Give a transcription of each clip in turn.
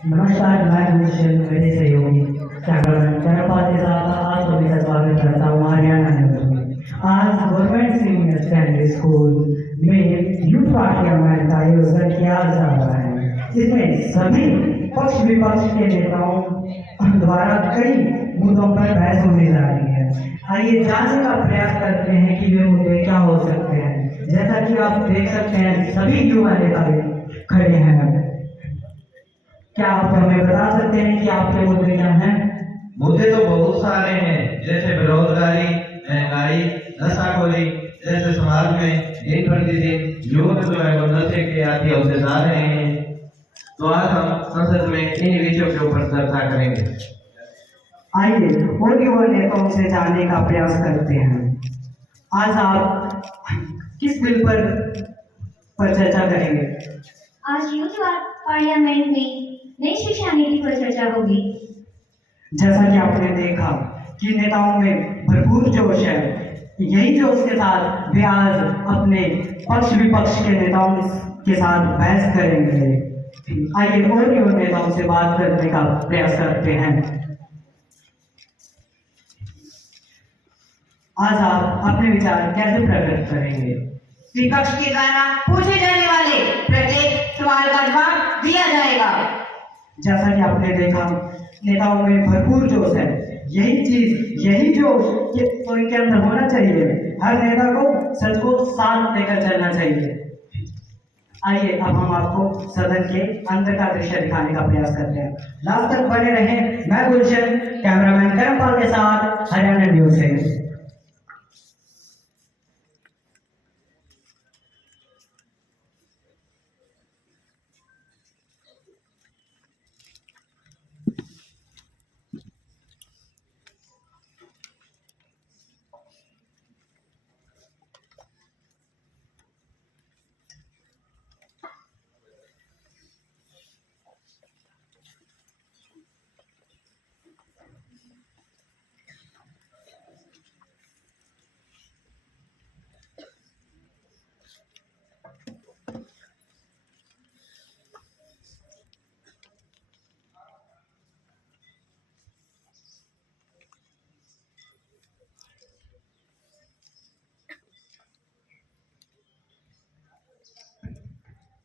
नमस्कार, मैं भूषण मेरे सहयोगी कैमरामैन चंद्रपाल के साथ आज सभी का स्वागत करता हूँ हरियाणा न्यूज में। आज गवर्नमेंट सीनियर सेकेंडरी स्कूल में यूथ पार्लियामेंट का आयोजन किया जा रहा है। इसमें सभी पक्ष विपक्ष के नेताओं द्वारा कई मुद्दों पर बहस होने जा रही है। आइए जानने का प्रयास करते हैं कि वे मुद्दे क्या हो सकते हैं। जैसा कि आप देख सकते हैं सभी युवा नेता खड़े हैं। क्या आप हमें बता सकते हैं कि आपके मुद्दे क्या हैं? मुद्दे तो बहुत सारे हैं, जैसे बेरोजगारी, महंगाई, नशाखोरी, जैसे समाज में दिन प्रतिदिन युवक जो है वो नशे के आदी होते जा रहे हैं। तो आज हम संसद में इन विषयों के ऊपर चर्चा करेंगे। आइए और युवा नेताओं से जानने का प्रयास करते हैं। आज आप किस बिल पर चर्चा करेंगे? आज यूथ पार्लियामेंट में नई शिक्षा नीति पर चर्चा होगी। जैसा कि आपने देखा कि नेताओं में भरपूर जोश है, यही जोश के साथ वे आज अपने पक्ष विपक्ष के नेताओं के साथ बहस करेंगे। आइए और युवा नेताओं से बात करने का प्रयास करते हैं। आज आप अपने विचार कैसे प्रकट करेंगे? विपक्ष के द्वारा पूछे जाने वाले प्रत्येक सवाल का जवाब दिया जाएगा। जैसा कि आपने देखा नेताओं में भरपूर जोश है, यही जोश तो इनके अंदर होना चाहिए। हर नेता को सच को साथ लेकर चलना चाहिए। आइए अब हम आपको सदन के अंदर का दृश्य दिखाने का प्रयास करते हैं। लास्ट तक बने रहें। मैं गुलशन कैमरामैन करमपाल के साथ हरियाणा न्यूज से।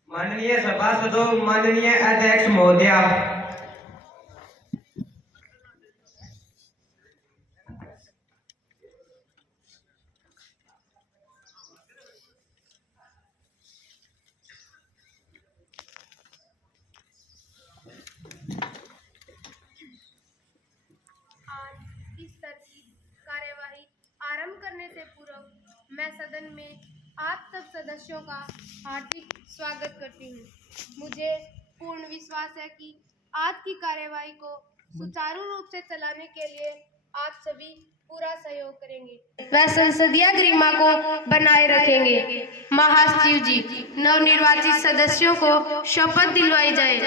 माननीय सभासदों, माननीय अध्यक्ष महोदय, आज इस सत्र की कार्यवाही आरंभ करने से पूर्व मैं सदन में आप सब सदस्यों का हार्दिक स्वागत करती हूँ। मुझे पूर्ण विश्वास है कि आज की कार्यवाही को सुचारू रूप से चलाने के लिए आप सभी पूरा सहयोग करेंगे व संसदीय गरिमा को बनाए रखेंगे। महासचिव जी, नवनिर्वाचित सदस्यों को शपथ दिलवाई जाए।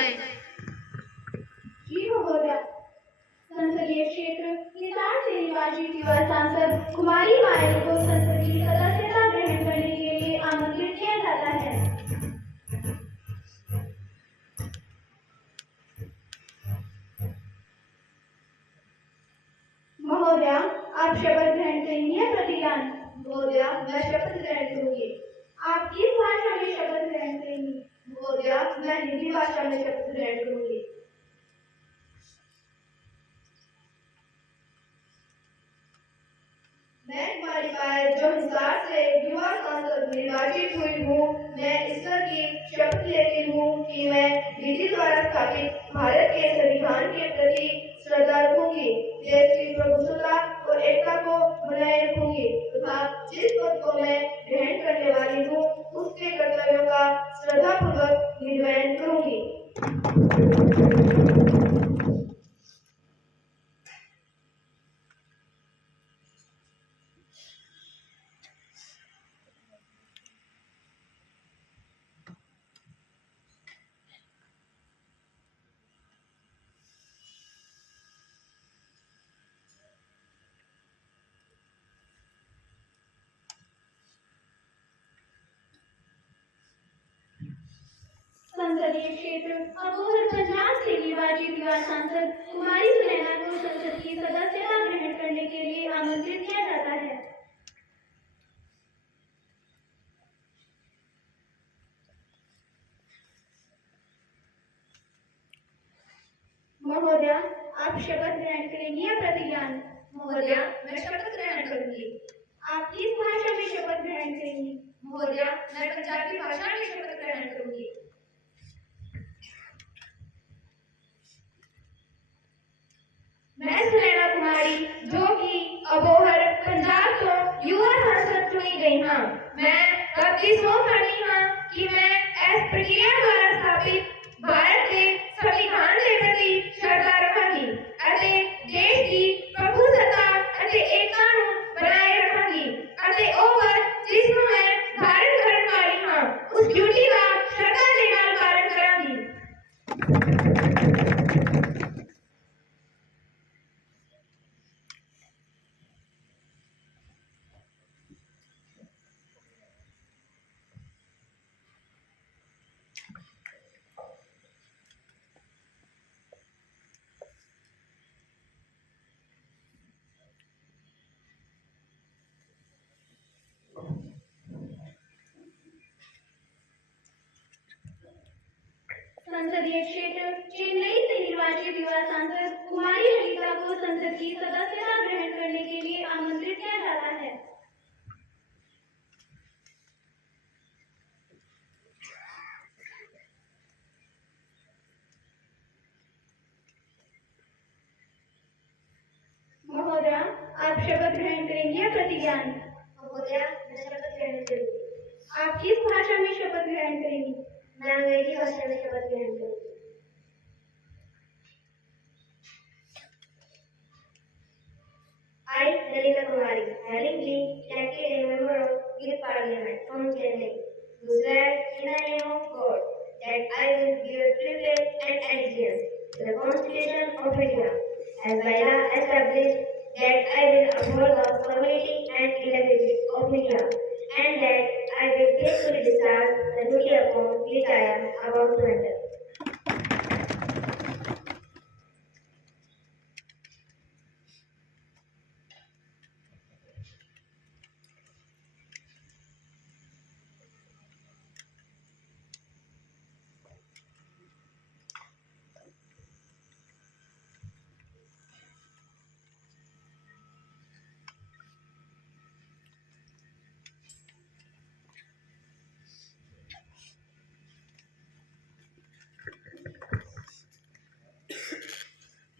जी महोदय, संसदीय क्षेत्र हिसार से निर्वाचित युवा सांसद कुमारी मायल को संसदीय सदस्यता ग्रहण करने के लिए आमंत्रित किया जाता है। महोदय, आप शपथ ग्रहण करेंगे? प्रतिज्ञान। महोदय, मैं शपथ ग्रहण करूंगी। आप किस भाषा में शपथ ग्रहण करेंगी? महोदय, मैं हिंदी भाषा में शपथ ग्रहण करूंगी। मैं कुमारी पायल जो हिसार से युवा सांसद निर्वाचित हुई हूँ, मैं ईश्वर की शपथ लेती हूँ कि मैं विधि द्वारा स्थापित भारत के संविधान के प्रति श्रद्धा रखूंगी, देश की प्रभुसत्ता और एकता को बनाए रखूंगी तथा जिस पद को मैं ग्रहण करने वाली हूँ उसके कर्तव्यों का श्रद्धापूर्वक निर्वहन करूंगी। संसदीय क्षेत्र अबोहर पंजाब से निर्वाचित युवा सांसद कुमारी सुनैना को संसद की सदस्यता ग्रहण करने के लिए आमंत्रित किया जाता है। महोदया, आप शपथ ग्रहण करेंगी या प्रतिज्ञान? महोदया, मैं शपथ ग्रहण करूंगी। आप किस भाषा में शपथ ग्रहण करेंगी? महोदया, मैं पंजाबी भाषा में शपथ ग्रहण करूंगी। मैं सुनैना कुमारी, जो कि अबोहर पंजाब तो युवा सांसद चुनी गई हाँ, मैं कभी सोच रही हाँ कि मैं इस प्रक्रिया द्वारा स्थापित भारत के संविधान के प्रति श्रद्धा रखांगी अते देश की प्रभुसत्ता अते एकता ਨੂੰ बनाए रखांगी अते ओवर जिसਨੂੰ मैं धारण ਕਰਨ वाली हाँ, उस ड्यूटी का श्रद्धा के ਨਾਲ पालन करांगी। संसदीय क्षेत्र चेन्नई से निर्वाचित युवा सांसद कुमारी ललिता को संसद की सदस्यता ग्रहण करने के लिए आमंत्रित किया जाता है। महोदया, आप शपथ ग्रहण करेंगी या प्रतिज्ञान? महोदया, मैं शपथ ग्रहण करूंगी। आप किस भाषा में शपथ ग्रहण करेंगी? मैं अंग्रेजी भाषा में शपथ ग्रहण करूंगी। I, Lalita Kumari, having been elected a member of Youth Parliament from Chennai, do swear in the name of God that I will bear true and allegiance to the Constitution of India, as by law established, that I will uphold the sovereignty and integrity of India, and that I will faithfully discharge the duty upon which I am about to enter.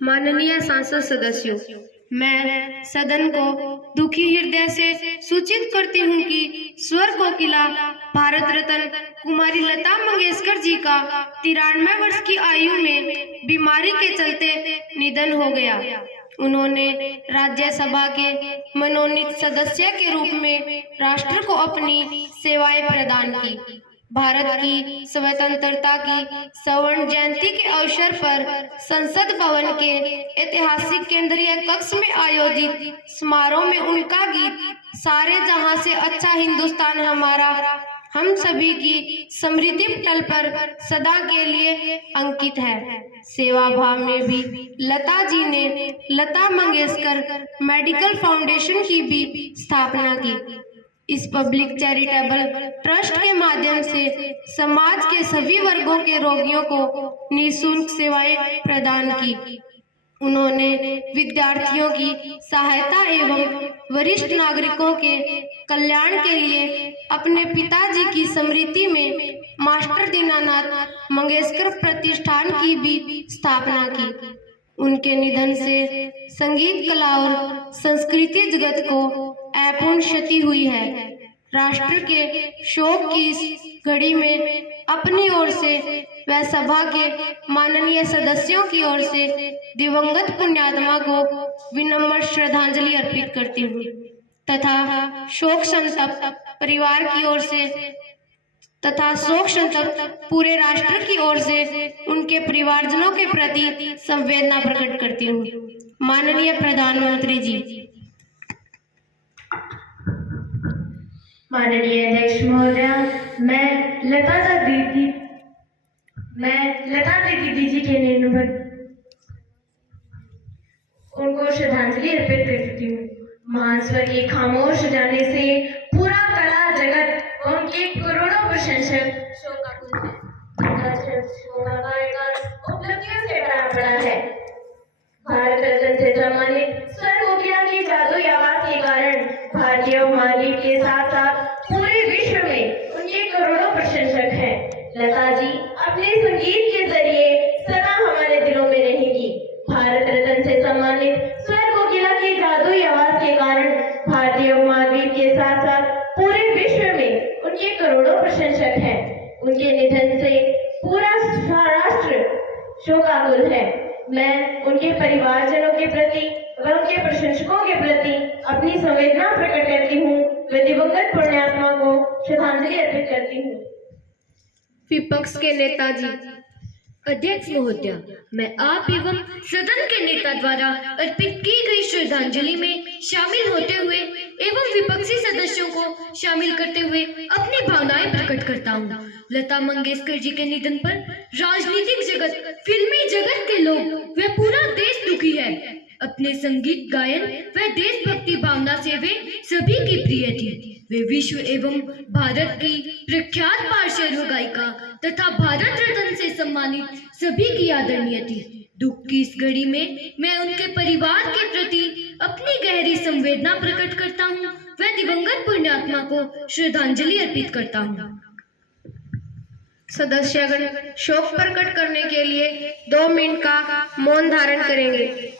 माननीय सांसद सदस्यों, मैं सदन को दुखी हृदय से सूचित करती हूँ कि स्वर कोकिला भारत रत्न कुमारी लता मंगेशकर जी का 93 वर्ष की आयु में बीमारी के चलते निधन हो गया। उन्होंने राज्यसभा के मनोनीत सदस्य के रूप में राष्ट्र को अपनी सेवाएं प्रदान की। भारत की स्वतंत्रता की स्वर्ण जयंती के अवसर पर संसद भवन के ऐतिहासिक केंद्रीय कक्ष में आयोजित समारोह में उनका गीत सारे जहां से अच्छा हिंदुस्तान हमारा हम सभी की समृद्धि पटल पर सदा के लिए अंकित है। सेवा भाव में भी लता जी ने लता मंगेशकर मेडिकल फाउंडेशन की भी स्थापना की। इस पब्लिक चैरिटेबल ट्रस्ट के माध्यम से समाज के सभी वर्गों के रोगियों को निःशुल्क सेवाएं प्रदान की। उन्होंने विद्यार्थियों की सहायता एवं वरिष्ठ नागरिकों के कल्याण के लिए अपने पिताजी की स्मृति में मास्टर दीनानाथ मंगेशकर प्रतिष्ठान की भी स्थापना की। उनके निधन से संगीत कला और संस्कृति जगत को अपूर्ण क्षति हुई है। राष्ट्र के शोक की इस घड़ी में अपनी ओर से व सभा के माननीय सदस्यों की ओर से दिवंगत पुण्यात्मा को विनम्र श्रद्धांजलि अर्पित करती हूँ तथा शोक संतप्त परिवार की ओर से तथा शोक संतप्त पूरे राष्ट्र की ओर से उनके परिवारजनों के प्रति संवेदना प्रकट करती हूँ। माननीय प्रधानमंत्री जी, माननीय अध्यक्ष महोदया, मैं लता मैं लता दीदी जी के निर्णय पर उनको श्रद्धांजलि अर्पित करती हूँ। महान स्वर के खामोश जाने से पूरा कला जगत उनके करोड़ों प्रशंसक शोकाकुल है। उनका कार्यकाल उपलब्धियों से भरा पड़ा है। भारत रत्न से सम्मानित स्वर कोकिला की जादुई आवाज के कारण भारतीय उपमहाद्वीप के साथ साथ पूरे विश्व में उनके करोड़ों प्रशंसक हैं। लता जी अपने संगीत के जरिए सदा हमारे दिलों में रहेंगी। भारत रत्न से सम्मानित स्वर कोकिला की जादुई आवाज के कारण भारतीय उपमहाद्वीप के साथ साथ पूरे विश्व में उनके करोड़ों प्रशंसक हैं। उनके निधन से पूरा राष्ट्र शोकाकुल है। मैं उनके परिवारजनों के प्रति व उनके प्रशंसकों के प्रति अपनी संवेदना प्रकट करती हूँ व दिवंगत पुण्यात्मा को श्रद्धांजलि अर्पित करती हूँ। विपक्ष के नेताजी। अध्यक्ष महोदया, मैं आप एवं सदन के नेता द्वारा अर्पित की गई श्रद्धांजलि में शामिल होते हुए एवं विपक्षी सदस्यों को शामिल करते हुए अपनी भावनाएं प्रकट करता हूं। लता मंगेशकर जी के निधन पर राजनीतिक जगत, फिल्मी जगत के लोग व पूरा देश दुखी है। अपने संगीत गायन व देशभक्ति भावना से वे सभी की प्रिय थी। वे विश्व एवं भारत की प्रख्यात पार्श्व गायिका तथा भारत रत्न से सम्मानित सभी की आदरणीय थी। दुख की इस घड़ी में मैं उनके परिवार के प्रति अपनी गहरी संवेदना प्रकट करता हूँ व दिवंगत पुण्यात्मा को श्रद्धांजलि अर्पित करता हूँ। सदस्यगण शोक प्रकट करने के लिए 2 मिनट का मौन धारण करेंगे।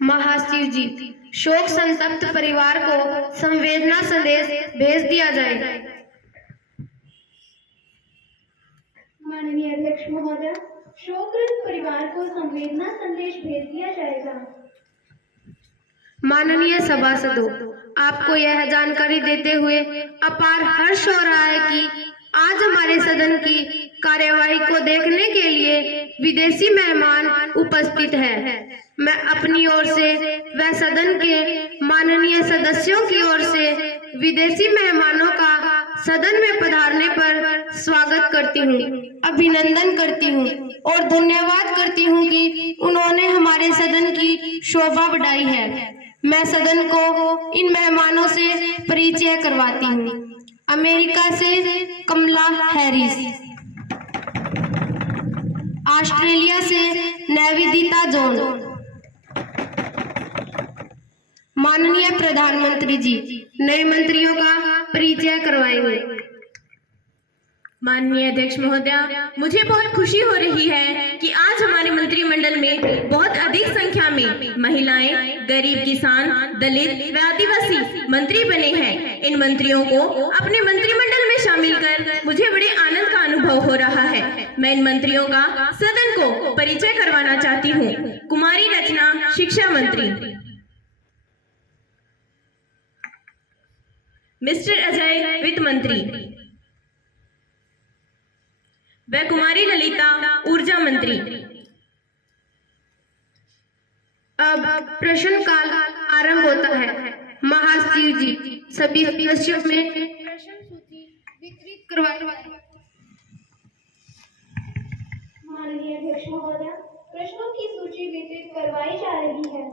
महाशिव जी, शोक संतप्त परिवार को संवेदना संदेश भेज दिया जाए। माननीय अध्यक्ष महोदय, शोकग्रस्त परिवार को संवेदना संदेश भेज दिया जाएगा। माननीय सभासदों, आपको यह जानकारी देते हुए अपार हर्ष हो रहा है कि आज हमारे सदन की कार्यवाही को देखने के लिए विदेशी मेहमान उपस्थित हैं। मैं अपनी ओर से व सदन के माननीय सदस्यों की ओर से विदेशी मेहमानों का सदन में पधारने पर स्वागत करती हूँ, अभिनंदन करती हूँ और धन्यवाद करती हूँ कि उन्होंने हमारे सदन की शोभा बढ़ाई है। मैं सदन को इन मेहमानों से परिचय करवाती हूँ। अमेरिका से कमला हैरिस, ऑस्ट्रेलिया से निवेदिता जॉन। माननीय प्रधानमंत्री जी नए मंत्रियों का परिचय करवाएंगे। माननीय अध्यक्ष महोदया, मुझे बहुत खुशी हो रही है कि आज हमारे मंत्रिमंडल में बहुत अधिक संख्या में महिलाएं, गरीब किसान, दलित व आदिवासी मंत्री बने हैं। इन मंत्रियों को अपने मंत्रिमंडल में शामिल कर मुझे बड़े आनंद का अनुभव हो रहा है। मैं इन मंत्रियों का सदन को परिचय करवाना चाहती हूँ। कुमारी रचना, शिक्षा मंत्री। मिस्टर अजय, वित्त मंत्री। व कुमारी ललिता, ऊर्जा मंत्री। अब प्रश्नकाल आरंभ होता है। महाशिव जी सभी सदस्यों में प्रश्न सूची वितरित करवाई। माननीय अध्यक्ष महोदय, प्रश्नों की सूची वितरित करवाई जा रही है।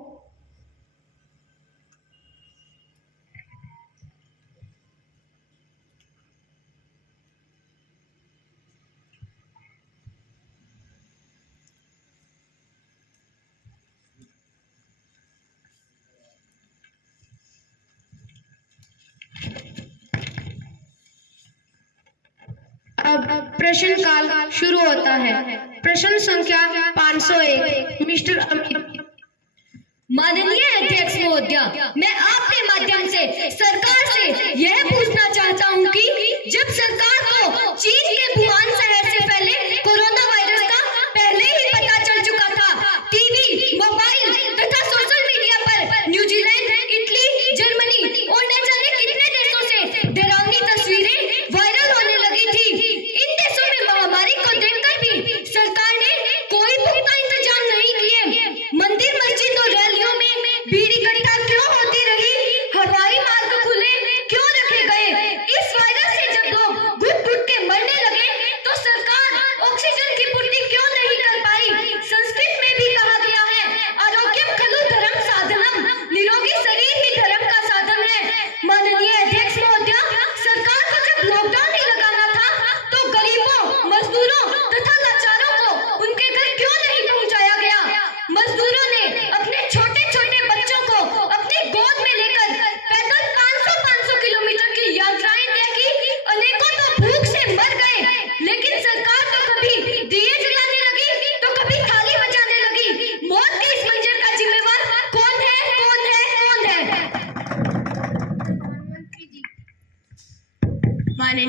अब प्रश्नकाल शुरू होता है। प्रश्न संख्या 501, मिस्टर अमित। माननीय अध्यक्ष महोदया, मैं आपके माध्यम से सरकार से यह पूछना चाहता हूं कि जब सरकार को चीन के वुहान शहर से पहले कोरोना वायरस का पहले ही पता चल चुका था,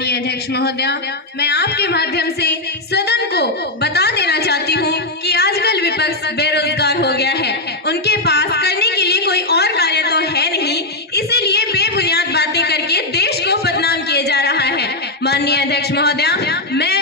माननीय अध्यक्ष महोदया, मैं आपके माध्यम से सदन को बता देना चाहती हूँ कि आजकल विपक्ष बेरोजगार हो गया है। उनके पास करने के लिए कोई और कार्य तो है नहीं, इसीलिए बेबुनियाद बातें करके देश को बदनाम किया जा रहा है। माननीय अध्यक्ष महोदया, मैं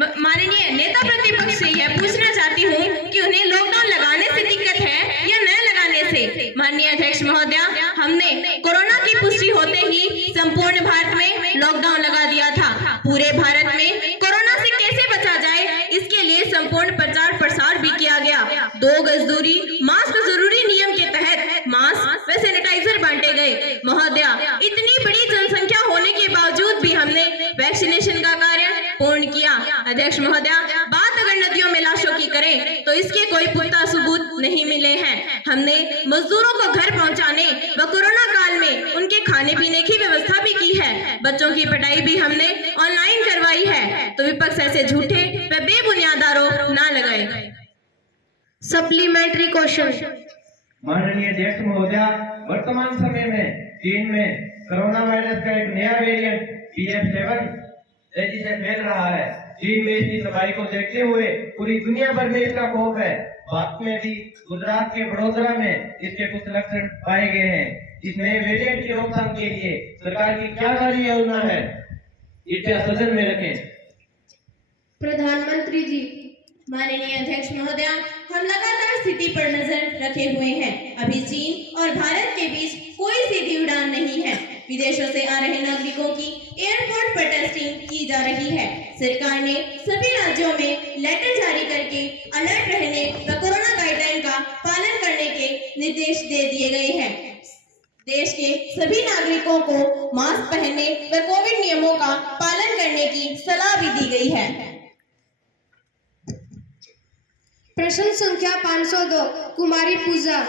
माननीय नेता प्रतिपक्ष से यह पूछना चाहती हूँ कि उन्हें लॉकडाउन लगाने से दिक्कत है या न लगाने से। माननीय अध्यक्ष महोदया, हमने कोरोना की पुष्टि होते ही संपूर्ण भारत में लॉकडाउन लगा दिया था। पूरे भारत में कोरोना से कैसे बचा जाए, इसके लिए संपूर्ण प्रचार प्रसार भी किया गया। 2 गज दूरी, मास्क जरूरी नियम के तहत मास्क व सैनिटाइजर बांटे गए। महोदया, इतनी बड़ी जनसंख्या होने के बावजूद भी हमने वैक्सीनेशन का कार्य पूर्ण किया। अध्यक्ष महोदया, बात अगर नदियों में लाशों की करें तो इसके कोई पुख्ता सबूत नहीं मिले हैं। हमने मजदूरों को घर पहुंचाने व कोरोना काल में उनके खाने पीने की व्यवस्था भी की है। बच्चों की पढ़ाई भी हमने ऑनलाइन करवाई है। तो विपक्ष ऐसे झूठे व बेबुनियाद आरोप ना लगाए। Supplementary question. माननीय अध्यक्ष महोदया, वर्तमान समय में चीन में कोरोना वायरस का एक नया वेरिएंट BF7 तेजी से फैल रहा है। चीन में इसकी तबाही को देखते हुए पूरी दुनिया भर में इसका खौफ है। भारत में भी गुजरात के वडोदरा में इसके कुछ लक्षण पाए गए हैं। इस नए वेरिएंट की रोकथाम के लिए सरकार की क्या कार्य योजना है, कृपया सदन में रखें। प्रधानमंत्री जी। माननीय अध्यक्ष महोदया, हम लगातार स्थिति पर नजर रखे हुए हैं। अभी चीन और भारत के बीच कोई सीधी उड़ान नहीं है। विदेशों से आ रहे नागरिकों की एयरपोर्ट पर टेस्टिंग की जा रही है। सरकार ने सभी राज्यों में लेटर जारी करके अलर्ट रहने व कोरोना गाइडलाइन का पालन करने के निर्देश दे दिए गए हैं। देश के सभी नागरिकों को मास्क पहनने व कोविड नियमों का पालन करने की सलाह भी दी गई है। प्रश्न संख्या 502 कुमारी पूजा।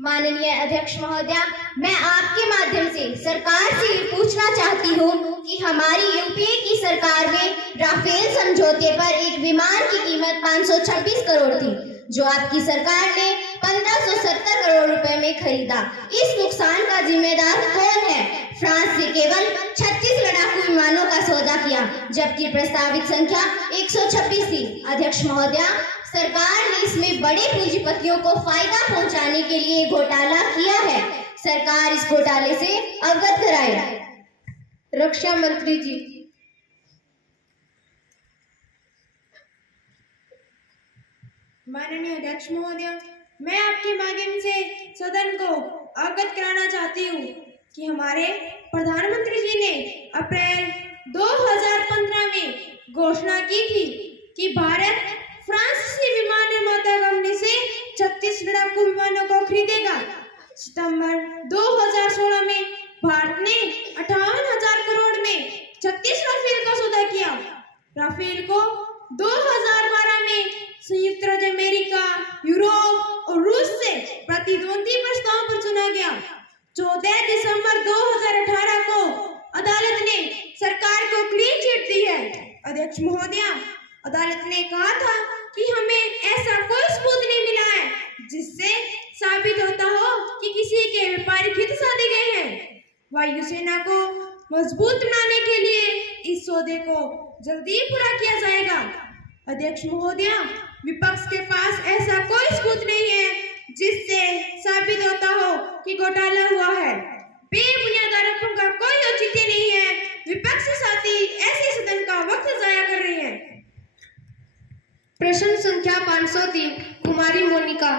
माननीय अध्यक्ष महोदया, मैं आपके माध्यम से सरकार से ये पूछना चाहती हूँ कि हमारी यूपीए की सरकार में राफेल समझौते पर एक विमान की कीमत 526 करोड़ थी, जो आपकी सरकार ने 1570 करोड़ रुपए में खरीदा। इस नुकसान का जिम्मेदार कौन है? फ्रांस से केवल 36 लड़ाकू विमानों का सौदा किया, जबकि प्रस्तावित संख्या 126 थी। अध्यक्ष महोदया, सरकार ने इसमें बड़े पूंजीपतियों को फायदा पहुंचाने के लिए घोटाला किया है। सरकार इस घोटाले से अवगत कराए। रक्षा मंत्री जी। माननीय अध्यक्ष महोदया, मैं आपके माध्यम से सदन को अवगत कराना चाहती हूँ कि हमारे प्रधानमंत्री जी ने अप्रैल 2015 में घोषणा की थी कि भारत फ्रांस से विमान निर्माता कंपनी से 36 लड़ाकू विमानों को खरीदेगा। सितंबर 2016 में भारत ने 58,000 करोड़ में 36 राफेल का सौदा किया। राफेल को 2012 में संयुक्त राज्य अमेरिका, यूरोप और रूस से प्रतिद्वंदी प्रस्ताव पर चुना गया। 14 दिसंबर 2018 को अदालत ने सरकार को क्लीन चिट दी है। अध्यक्ष महोदया, अदालत ने कहा था कि हमें ऐसा कोई सबूत नहीं मिला है जिससे साबित होता हो कि किसी के व्यापारिक हित साधे गए हैं। वायुसेना को मजबूत बनाने के लिए इस सौदे को जल्दी पूरा किया जाएगा। अध्यक्ष महोदया, विपक्ष के पास ऐसा कोई सबूत नहीं है जिससे साबित होता हो कि घोटाला हुआ है। बेबुनियाद आरोपों का कोई औचित्य नहीं है। विपक्षी साथी ऐसे सदन का वक्त जाया कर रहे हैं। प्रश्न संख्या 503 कुमारी मोनिका।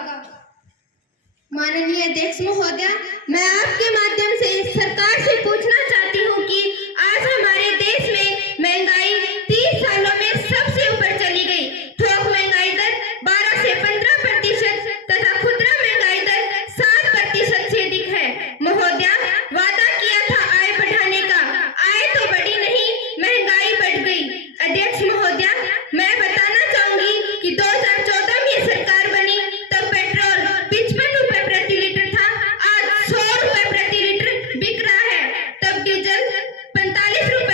माननीय अध्यक्ष महोदया, मैं आपके माध्यम से सरकार से पूछना चाहती हूँ कि आज हमारे देश में महंगाई 30 सालों में सबसे ऊपर चली गई। थोक महंगाई दर 12 से 15% तथा खुदरा महंगाई दर 7% से अधिक है। महोदया, वादा किया था आय बढ़ाने का, आय तो बढ़ी नहीं, महंगाई बढ़ गई। अध्यक्ष महोदया, मैं बताना चाहूंगी कि 2014 में सरकार बनी तब पेट्रोल 55 रुपए प्रति लीटर था, आज 100 रुपए प्रति लीटर बिक रहा है। तब डीजल 45 रुपए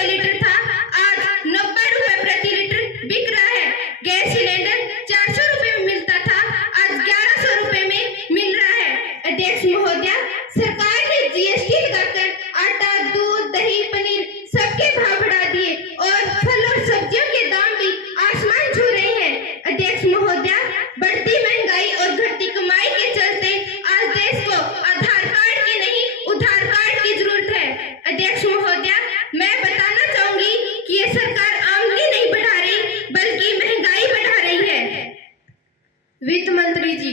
मंत्री जी।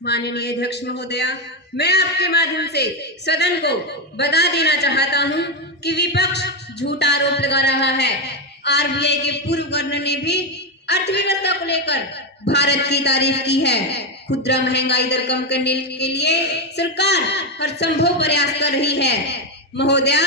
माननीय अध्यक्ष महोदया, मैं आपके माध्यम से सदन को बता देना चाहता हूं कि विपक्ष झूठा आरोप लगा रहा है। आरबीआई के पूर्व गवर्नर ने भी अर्थव्यवस्था को लेकर भारत की तारीफ की है। खुदरा महंगाई दर कम करने के लिए सरकार हर संभव प्रयास कर रही है। महोदया,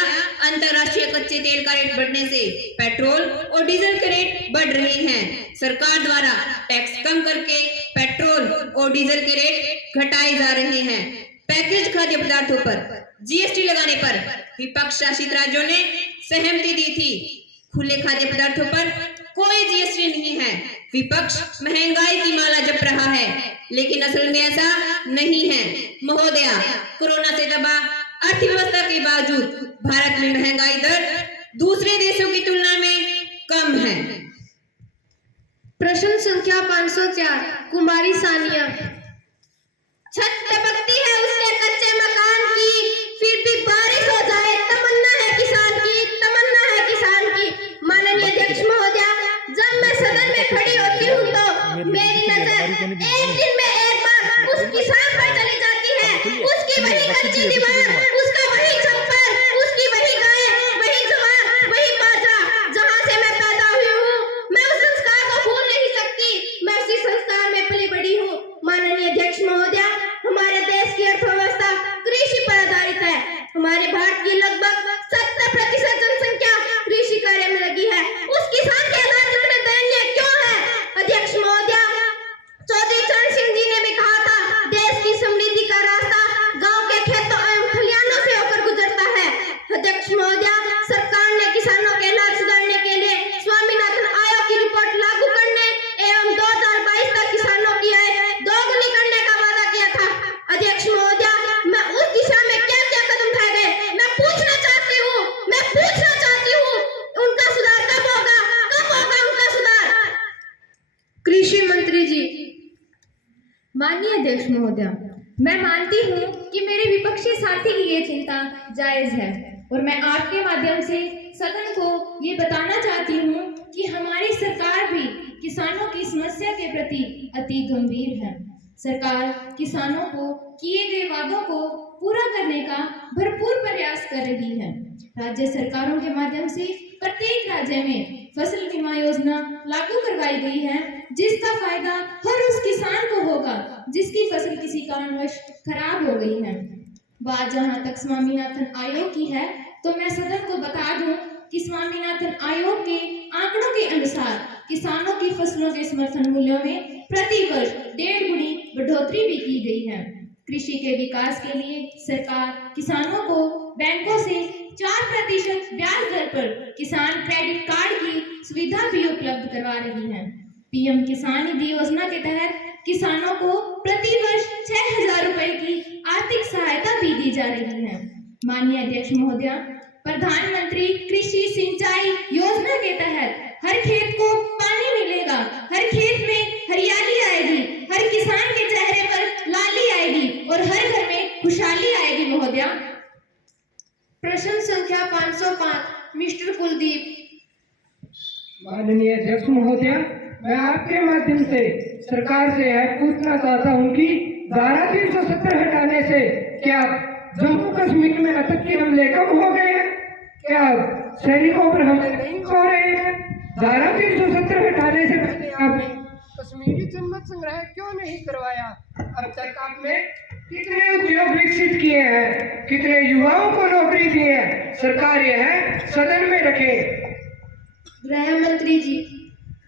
अंतर्राष्ट्रीय कच्चे तेल का रेट बढ़ने से पेट्रोल और डीजल के रेट बढ़ रहे हैं। सरकार द्वारा टैक्स कम करके पेट्रोल और डीजल के रेट घटाए जा रहे हैं। पैकेज खाद्य पदार्थों पर जीएसटी लगाने पर विपक्ष शासित राज्यों ने सहमति दी थी। खुले खाद्य पदार्थों पर कोई जीएसटी नहीं है। विपक्ष महंगाई की माला जप रहा है, लेकिन असल में ऐसा नहीं है। महोदया, कोरोना से दबा अर्थव्यवस्था के बावजूद भारत में महंगाई दर दूसरे देशों की तुलना में कम है। प्रश्न संख्या 504 कुमारी सानिया। छत टपकती है उसके कच्चे मकान की, फिर भी बारिश हो जाए तमन्ना है किसान की, तमन्ना है किसान की। माननीय अध्यक्ष महोदया, जब मैं सदन में खड़ी होती हूँ तो मेरी नजर एक दिन में एक बार उस किसान पर चली जाती है। उसकी वही कच्ची दीवार, उसका वही छप्पर, उसकी वही गाय, वही जवान, वही बाजा, जहाँ से मैं पैदा हुई हूँ। मैं उस संस्कार को भूल नहीं सकती, मैं उसी संस्कार में पली बड़ी हूँ। माननीय अध्यक्ष महोदया, हमारे देश की अर्थव्यवस्था कृषि पर आधारित है। हमारे भारत की लगभग 70% जनसंख्या कृषि कार्य में लगी है। उस किसान के हालात इतने दयनीय क्यों है? अध्यक्ष महोदया, चौधरी चरण सिंह जी ने भी कहा था, देश की समृद्धि का रास्ता गांव के खेतों एवं खलिहानों से होकर गुजरता है। अध्यक्ष महोदया, सरकार ने किसानों के हालात सुधारने के लिए स्वामीनाथन आयोग की रिपोर्ट लागू करने एवं 2022 तक किसानों की आय दोगुनी करने का वादा किया था। अध्यक्ष महोदया, मैं उस दिशा में क्या क्या कदम उठाए गए मैं पूछना चाहती हूँ, उनका सुधार कब होगा उनका सुधार? कृषि मंत्री जी। माननीय अध्यक्ष महोदया, मैं मानती हूँ कि मेरे विपक्षी साथी की ये चिंता जायज है और मैं आपके माध्यम से सदन को ये बताना चाहती हूँ कि हमारी सरकार भी किसानों की समस्या के प्रति अति गंभीर है। सरकार किसानों को किए गए वादों को पूरा करने का भरपूर प्रयास कर रही है। राज्य सरकारों के माध्यम से प्रत्येक राज्य में फसल बीमा योजना लागू करवाई गई है, जिसका फायदा हर उस किसान को होगा जिसकी फसल किसी कारणवश खराब हो गई है। बात जहां तक स्वामीनाथन आयोग की है, तो मैं सदन को बता दूं कि स्वामीनाथन आयोग के आंकड़ों के अनुसार किसानों की फसलों के समर्थन मूल्यों में प्रति वर्ष 1.5 गुनी बढ़ोतरी भी की गई है। कृषि के विकास के लिए सरकार किसानों को बैंकों से 4% ब्याज दर पर किसान क्रेडिट कार्ड की सुविधा भी उपलब्ध करवा रही है। पीएम किसान निधि योजना के तहत किसानों को प्रति वर्ष 6,000 रुपए की आर्थिक सहायता भी दी जा रही है। माननीय अध्यक्ष महोदया, प्रधानमंत्री कृषि सिंचाई योजना के तहत हर खेत को पानी मिलेगा, हर खेत में हरियाली आएगी, हर किसान के चेहरे पर लाली आएगी और हर घर में खुशहाली आएगी। महोदया, प्रश्न संख्या 505 मिस्टर कुलदीप। माननीय अध्यक्ष महोदया, मैं आपके माध्यम से सरकार से यह पूछना चाहता हूं कि धारा 370 हटाने से क्या जम्मू कश्मीर में आतंकी हमले कम हो गए हैं? क्या सैनिकों पर हमले नहीं हो रहे हैं? धारा 370 हटाने से पहले आपने कश्मीरी जनमत संग्रह क्यों नहीं करवाया? अब तक आपने कितने उद्योग विकसित किए हैं, कितने युवाओं को नौकरी दी है? सरकार यह सदन में रखे। गृह मंत्री जी।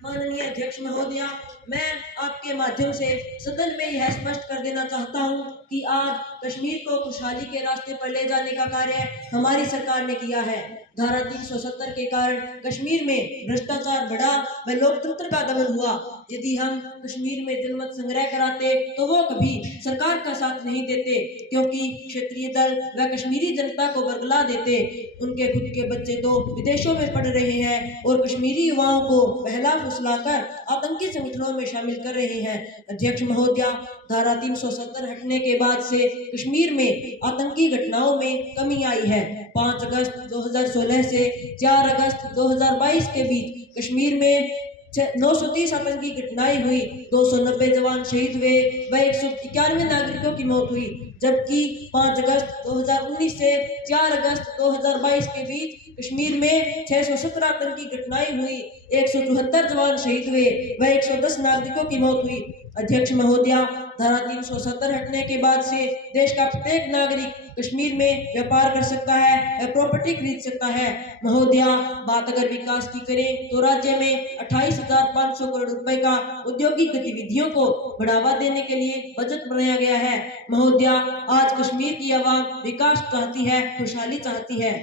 माननीय अध्यक्ष महोदया, मैं आपके माध्यम से सदन में यह स्पष्ट कर देना चाहता हूं कि आज कश्मीर को खुशहाली के रास्ते पर ले जाने का कार्य हमारी सरकार ने किया है। धारा 370 के कारण कश्मीर में भ्रष्टाचार बढ़ा व लोकतंत्र का दमन हुआ। यदि हम कश्मीर में जनमत संग्रह कराते तो वो कभी सरकार का साथ नहीं देते, क्योंकि क्षेत्रीय दल व कश्मीरी जनता को बरगला देते। उनके खुद के बच्चे तो विदेशों में पढ़ रहे हैं और कश्मीरी युवाओं को बहला फुसलाकर आतंकी संगठनों में शामिल कर रहे हैं। अध्यक्ष महोदया, धारा 370 हटने के बाद से कश्मीर में आतंकी घटनाओं में कमी आई है। 5 अगस्त 2016 से 4 अगस्त 2022 के बीच कश्मीर में 930 आतंकी घटनाएं हुई, 290 जवान शहीद हुए व 191 नागरिकों की मौत हुई, जबकि 5 अगस्त 2019 से 4 अगस्त 2022 के बीच कश्मीर में 617 आतंकी घटनाएं हुई, 174 जवान शहीद हुए व 110 नागरिकों की मौत हुई। अध्यक्ष महोदया, धारा 370 हटने के बाद से देश का प्रत्येक नागरिक कश्मीर में व्यापार कर सकता है व प्रॉपर्टी खरीद सकता है। महोदया, बात अगर विकास की करें तो राज्य में 28,500 करोड़ रुपए का औद्योगिक गतिविधियों को बढ़ावा देने के लिए बजट बनाया गया है। महोदया, आज कश्मीर की आवाम विकास चाहती है, खुशहाली चाहती है।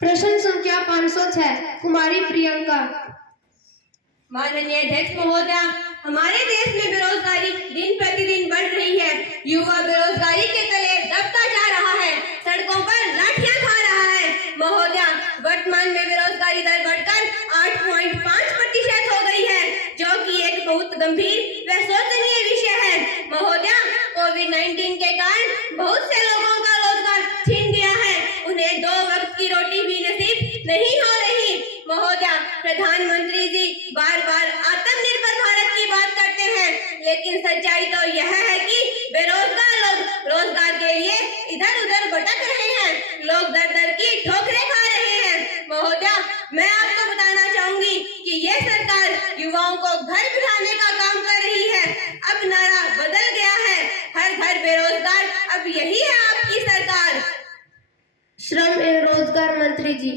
प्रश्न संख्या 506 कुमारी प्रियंका। माननीय अध्यक्ष महोदया, हमारे देश में बेरोजगारी दिन प्रतिदिन बढ़ रही है। युवा बेरोजगारी के तले दबता जा रहा है, सड़कों पर लाठियां खा रहा है। महोदया, वर्तमान में बेरोजगारी दर बढ़कर 8.5% हो गई है, जो कि एक बहुत गंभीर व शोचनीय विषय है। महोदया, कोविड-19 के कारण बहुत से लोगों का रोजगार छीन गया है, उन्हें 2 वक्त की रोटी भी नसीब नहीं हो रही। महोदया, प्रधानमंत्री जी बार बार आत्मनिर्भर भारत की बात करते हैं, लेकिन सच्चाई तो यह है कि बेरोजगार लोग रोजगार के लिए इधर उधर भटक रहे हैं, लोग दर दर की ठोकरें खा रहे हैं। महोदया, मैं आपको बताना चाहूंगी कि ये सरकार युवाओं को घर बिठाने का काम कर रही है। अब नारा बदल गया है, हर घर बेरोजगार, अब यही है आपकी सरकार। श्रम एवं रोजगार मंत्री जी।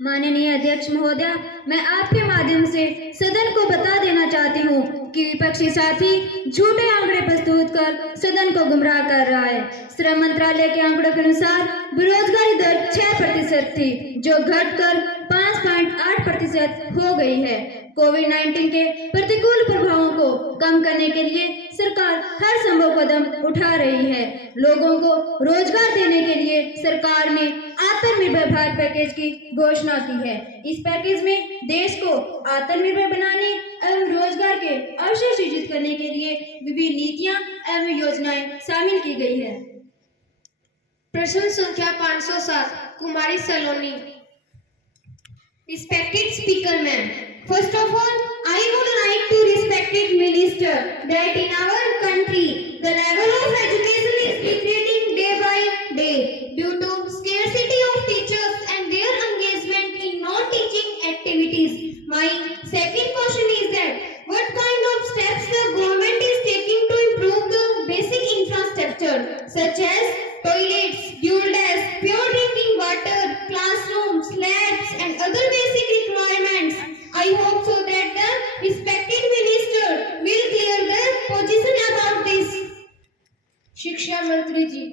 माननीय अध्यक्ष महोदया, मैं आपके माध्यम से सदन को बता देना चाहती हूँ कि विपक्षी साथी झूठे आंकड़े प्रस्तुत कर सदन को गुमराह कर रहा है। श्रम मंत्रालय के आंकड़ों के अनुसार बेरोजगारी दर 6% थी, जो घटकर 5.8% हो गई है। कोविड-19 के प्रतिकूल प्रभावों को कम करने के लिए सरकार हर संभव कदम उठा रही है। लोगों को रोजगार देने के लिए सरकार ने आत्मनिर्भर भारत पैकेज की घोषणा की है। इस पैकेज में देश को आत्मनिर्भर बनाने एवं रोजगार के अवसर सृजित करने के लिए विभिन्न नीतियां एवं योजनाएं शामिल की गई है। प्रश्न संख्या 507 कुमारी सलोनी। Respected Speaker Ma'am, first of all, I would like to respected Minister that in our country the level of education is decreasing day by day due to scarcity of teachers and their engagement in non-teaching activities. My second question is that what kind of steps the government is taking to improve the basic infrastructure such as toilets, dual desks, pure drinking water, classrooms, labs and other basic requirements. I hope so that the respected minister will clear the position about this. शिक्षा मंत्री जी।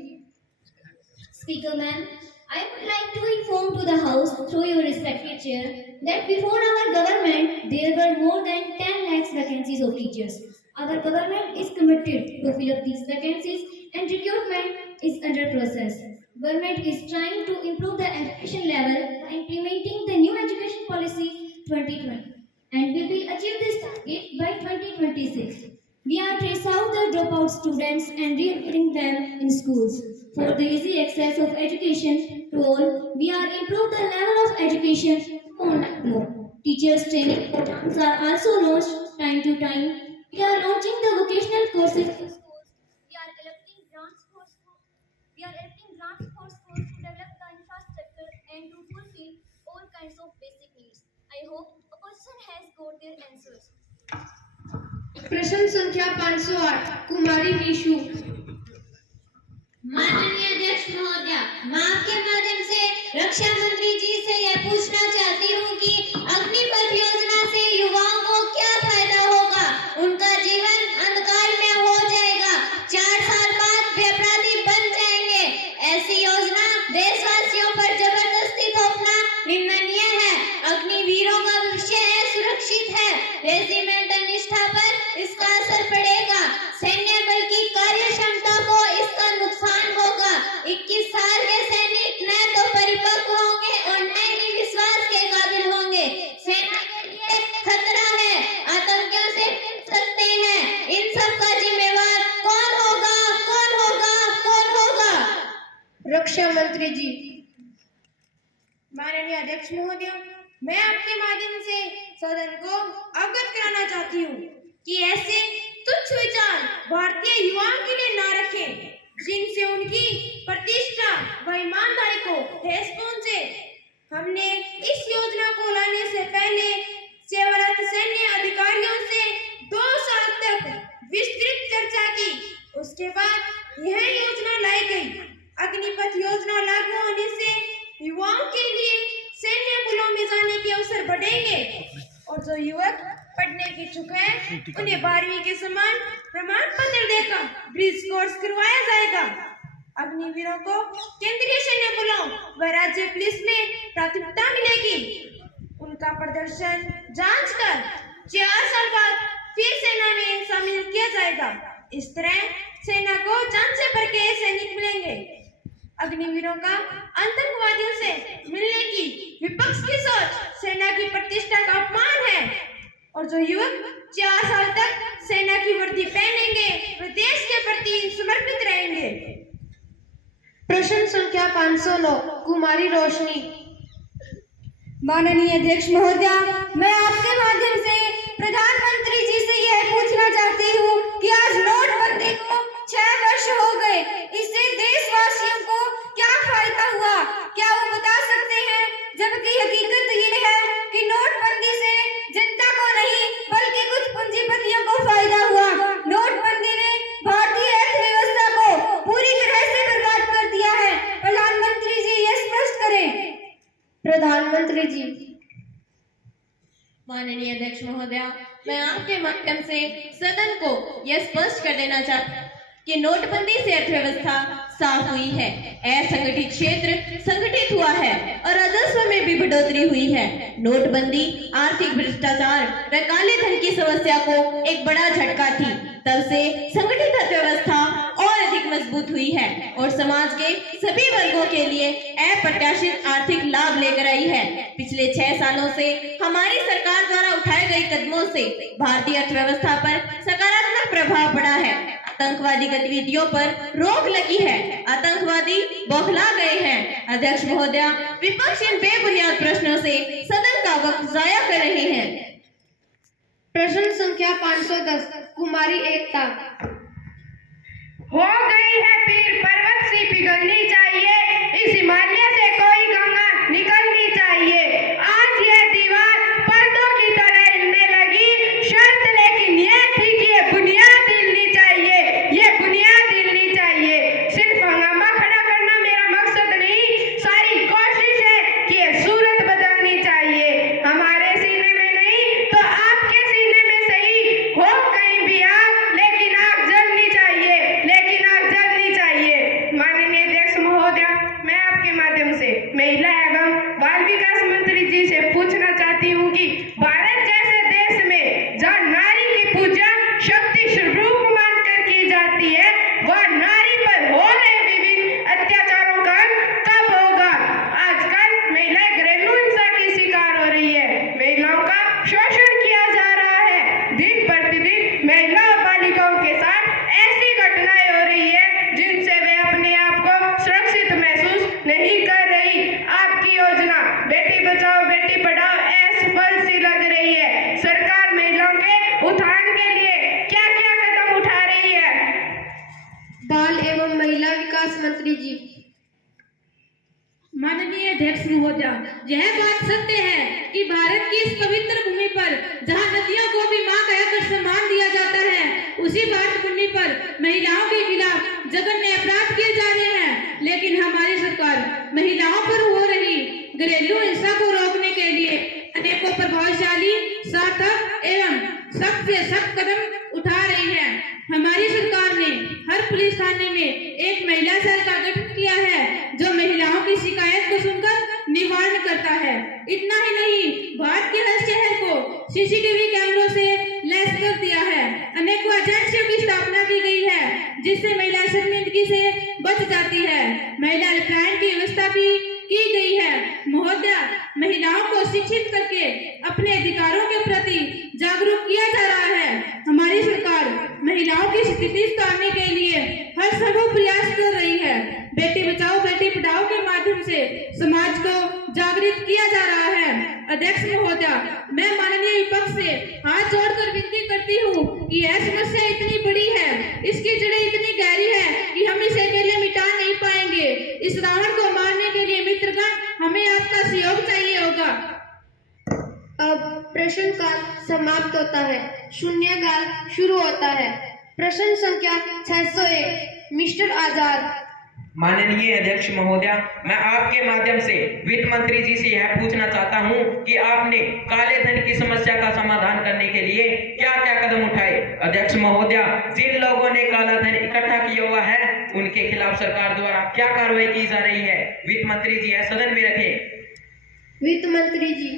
Speaker Ma'am, I would like to inform to the House through your respected chair that before our government there were more than 10 lakhs vacancies of teachers. Our government is committed to fill up these vacancies and recruitment is under process. Government is trying to improve the education level by implementing the new education policy 2020 and we will achieve this target by 2026. We are trace out the dropout students and re-enrolling them in schools. For the easy access of education to all, we are improve the level of education online mode. Teachers training programs are also launched time to time. We are launching the vocational courses in schools. We are electing grants for schools to develop the infrastructure and to fulfill all kinds of basic needs. I hope opposition has got their answers. प्रश्न संख्या 508 कुमारी निशु। माननीय अध्यक्ष महोदया, मैं आपके माध्यम से रक्षा मंत्री जी से यह पूछना चाहती हूँ कि अग्निपथ योजना से युवाओं को क्या फायदा होगा? उनका जीवन अंधकार में हो जाएगा, 4 साल बाद वे अपराधी बन जाएंगे। ऐसी योजना देशवासियों पर जबरदस्ती थोपना निंदनीय है। अग्निवीरों का भविष्य है सुरक्षित है, रेजिमेंटल निष्ठा पर इसका असर पड़ेगा, सैन्य बल की कार्य क्षमता को इसका नुकसान होगा। 21 साल के सैनिक न तो परिपक्व होंगे और न ही विश्वास के काबिल होंगे। सेना के लिए खतरा है, आतंकियों से सकते हैं। इन सब का जिम्मेवार कौन होगा? कौन होगा? कौन होगा? रक्षा मंत्री जी। माननीय अध्यक्ष महोदय, मैं आपके माध्यम से सदन को अवगत कराना चाहती हूँ कि ऐसे तुच्छ विचार भारतीय युवाओं के लिए ना रखें जिनसे उनकी प्रतिष्ठा व ईमानदारी को ठेस पहुंचे। हमने इस योजना को लाने से पहले सेवारत सैन्य अधिकारियों से 2 साल तक विस्तृत चर्चा की। उसके बाद यह योजना लाई गई। अग्निपथ योजना लागू होने से युवाओं के लिए सैन्य कुलों में जाने के अवसर बढ़ेंगे और जो युवक पढ़ने के इच्छुक हैं उन्हें 12वीं के समान प्रमाण पत्र देकर ब्रिज कोर्स करवाया जाएगा। अग्निवीरों को केंद्रीय सैन्य बलों व राज्य पुलिस में प्राथमिकता मिलेगी। उनका प्रदर्शन जांच कर 4 साल बाद फिर सेना में शामिल किया जाएगा। इस तरह सेना को जान से भर के सैनिक मिलेंगे। अग्निवीरों का आतंकवादियों से मिलने की विपक्ष की सोच सेना की प्रतिष्ठा का अपमान है और जो युवक 4 साल तक सेना की वर्दी पहनेंगे वे देश के प्रति समर्पित रहेंगे। प्रश्न संख्या 509 कुमारी रोशनी। माननीय अध्यक्ष महोदया, मैं आपके माध्यम से प्रधानमंत्री जी से यह पूछना चाहती हूँ कि आज नोटबंदी को 6 वर्ष हो गए, इससे देशवासियों को क्या फायदा हुआ, क्या वो बता सकते हैं? जबकि हकीकत ये है कि नोटबंदी से जनता को नहीं बल्कि कुछ पूंजीपतियों को फायदा हुआ। नोटबंदी ने भारतीय अर्थव्यवस्था को पूरी तरह से बर्बाद कर दिया है। प्रधानमंत्री जी ये स्पष्ट करें। प्रधानमंत्री जी। माननीय अध्यक्ष महोदया, मैं आपके माध्यम से सदन को यह स्पष्ट कर देना चाहता कि नोटबंदी से अर्थव्यवस्था साफ हुई है, असंगठित क्षेत्र संगठित हुआ है और राजस्व में भी बढ़ोतरी हुई है। नोटबंदी आर्थिक भ्रष्टाचार व काले धन की समस्या को एक बड़ा झटका थी। तब से संगठित अर्थव्यवस्था और अधिक मजबूत हुई है और समाज के सभी वर्गों के लिए अप्रत्याशित आर्थिक लाभ लेकर आई है। पिछले 6 सालों से हमारी सरकार द्वारा उठाए गए कदमों से भारतीय अर्थव्यवस्था पर सकारात्मक प्रभाव पड़ा है। आतंकवादी गतिविधियों पर रोक लगी है, आतंकवादी बौखला गए हैं। अध्यक्ष महोदया, विपक्ष इन बेबुनियाद प्रश्नों से सदन का वक्त जाया कर रहे हैं। प्रश्न संख्या 510 कुमारी एकता। हो गई है पीर पर्वत सी पिघलनी चाहिए, इस हिमालय से कोई गंगा निकलनी चाहिए। आज ये दीवार पर्दों की तरह हिलने लगी, शर्त लेकिन ये थी कि ये बुनियाद हिलनी चाहिए, ये बुनियाद हिलनी चाहिए। सिर्फ हंगामा खड़ा करना मेरा मकसद नहीं, सारी कोशिश है कि ये सूरत बदलनी चाहिए। हमारे सीने में नहीं तो आपके सीने में सही हो कहीं भी आग, लेकिन आग जलनी चाहिए, लेकिन आग जलनी चाहिए। माननीय अध्यक्ष महोदया, मैं आपके माध्यम से महिला एवं बाल विकास मंत्री जी से पूछना चाहती हूँ कि भारत जैसे देश में जहाँ नारी की पूजा शक्ति स्वरूप मानकर की जाती है, वह नारी पर हो रहे विभिन्न अत्याचारों का अंत कब होगा? आजकल महिलाएं घरेलू हिंसा की शिकार हो रही है, महिलाओं का शोषण किया जा रहा है। दिन प्रतिदिन महिला और बालिकाओं के साथ ऐसी घटनाएं हो रही है जिनसे वे अपने आप को सुरक्षित महसूस नहीं कर रही। आपकी योजना बेटी बचाओ बेटी पढ़ाओ असफल सी लग रही है। सरकार महिलाओं के उत्थान के लिए क्या क्या कदम उठा रही है? बाल एवं महिला विकास मंत्री जी। माननीय अध्यक्ष महोदया, यह बात सत्य है कि भारत की इस पवित्र भूमि पर जहां नदियों को भी मां कहकर सम्मान दिया जाता है, उसी भारत भूमि पर महिलाओं के खिलाफ जघन्य अपराध किए जा रहे हैं। लेकिन हमारी सरकार महिलाओं पर हो रही घरेलू हिंसा को रोकने के लिए अनेकों प्रभावशाली, सार्थक एवं सख्त से सख्त कदम उठा रही है। हमारी सरकार ने हर पुलिस थाने में एक महिला सेल का गठन किया है जो महिलाओं की शिकायत को सुनकर निवारण करता है। इतना ही नहीं, भारत के हर शहर को सीसीटीवी कैमरों से लैस कर दिया है। अनेकों एजेंसियों की स्थापना की गई है जिससे महिला शर्मिंदगी से बच जाती है। महिला हेल्पलाइन की व्यवस्था भी की गई है। महोदया, महिलाओं को शिक्षित करके अपने अधिकारों के प्रति जागरूक किया जा रहा है। हमारी सरकार महिलाओं की स्थिति सुधारने के लिए हर संभव प्रयास कर रही है। बेटी बचाओ बेटी पढ़ाओ के माध्यम से समाज को जागृत किया जा रहा है। अध्यक्ष कि यह समस्या इतनी बड़ी है, इसकी जड़ें इतनी गहरी है कि हम इसे अकेले मिटा नहीं पाएंगे। इस रावण को मारने के लिए मित्रगण हमें आपका सहयोग चाहिए होगा। अब प्रश्नकाल समाप्त होता है, शून्यकाल शुरू होता है। प्रश्न संख्या 601 मिस्टर आजाद। माननीय अध्यक्ष महोदया, मैं आपके माध्यम से वित्त मंत्री जी से यह पूछना चाहता हूं कि आपने काले धन की समस्या का समाधान करने के लिए क्या क्या कदम उठाए। अध्यक्ष महोदया, जिन लोगों ने काला धन इकट्ठा किया हुआ है उनके खिलाफ सरकार द्वारा क्या कार्रवाई की जा रही है। वित्त मंत्री जी यह सदन में रखें। वित्त मंत्री जी।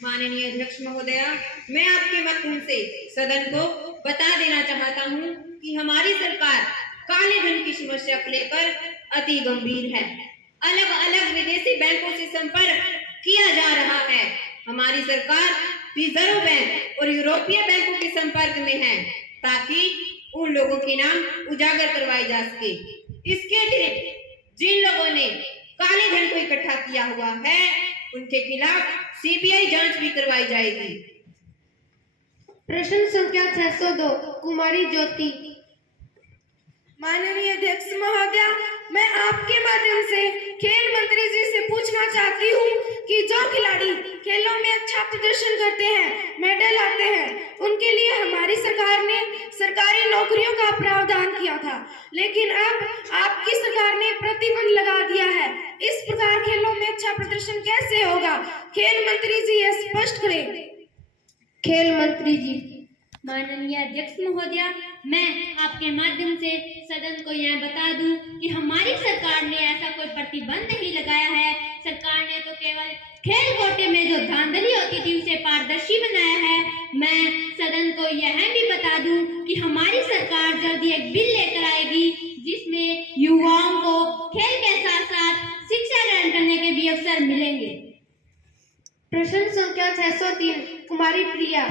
माननीय अध्यक्ष महोदया, मैं आपके माध्यम से सदन को बता देना चाहता हूं कि हमारी सरकार काले धन की समस्या को लेकर अति गंभीर है। अलग अलग विदेशी बैंकों से संपर्क किया जा रहा है। हमारी सरकार रिजर्व बैंक और यूरोपीय बैंकों के संपर्क में है ताकि उन लोगों के नाम उजागर करवाए जा सके। इसके अतिरिक्त जिन लोगों ने काले धन को इकट्ठा किया हुआ है उनके खिलाफ सीबीआई जांच भी करवाई जाएगी। प्रश्न संख्या 602 कुमारी ज्योति। माननीय अध्यक्ष महोदया, मैं आपके माध्यम से खेल मंत्री जी से पूछना चाहती हूँ कि जो खिलाड़ी खेलों में अच्छा प्रदर्शन करते हैं, मेडल लाते हैं, उनके लिए हमारी सरकार ने सरकारी नौकरियों का प्रावधान किया था, लेकिन अब आपकी सरकार ने प्रतिबंध लगा दिया है। इस प्रकार खेलों में अच्छा प्रदर्शन कैसे होगा? खेल मंत्री जी यह स्पष्ट करें। खेल मंत्री जी। माननीय अध्यक्ष महोदया, मैं आपके माध्यम से सदन को यह बता दूं कि हमारी सरकार ने ऐसा कोई प्रतिबंध नहीं लगाया है। सरकार ने तो केवल खेल कोटे में जो धांधली होती थी उसे पारदर्शी बनाया है। मैं सदन को यह भी बता दूं कि हमारी सरकार जल्दी एक बिल लेकर आएगी जिसमें युवाओं को खेल के साथ साथ शिक्षा ग्रहण करने के भी अवसर मिलेंगे। प्रश्न संख्या 603 कुमारी प्रिया।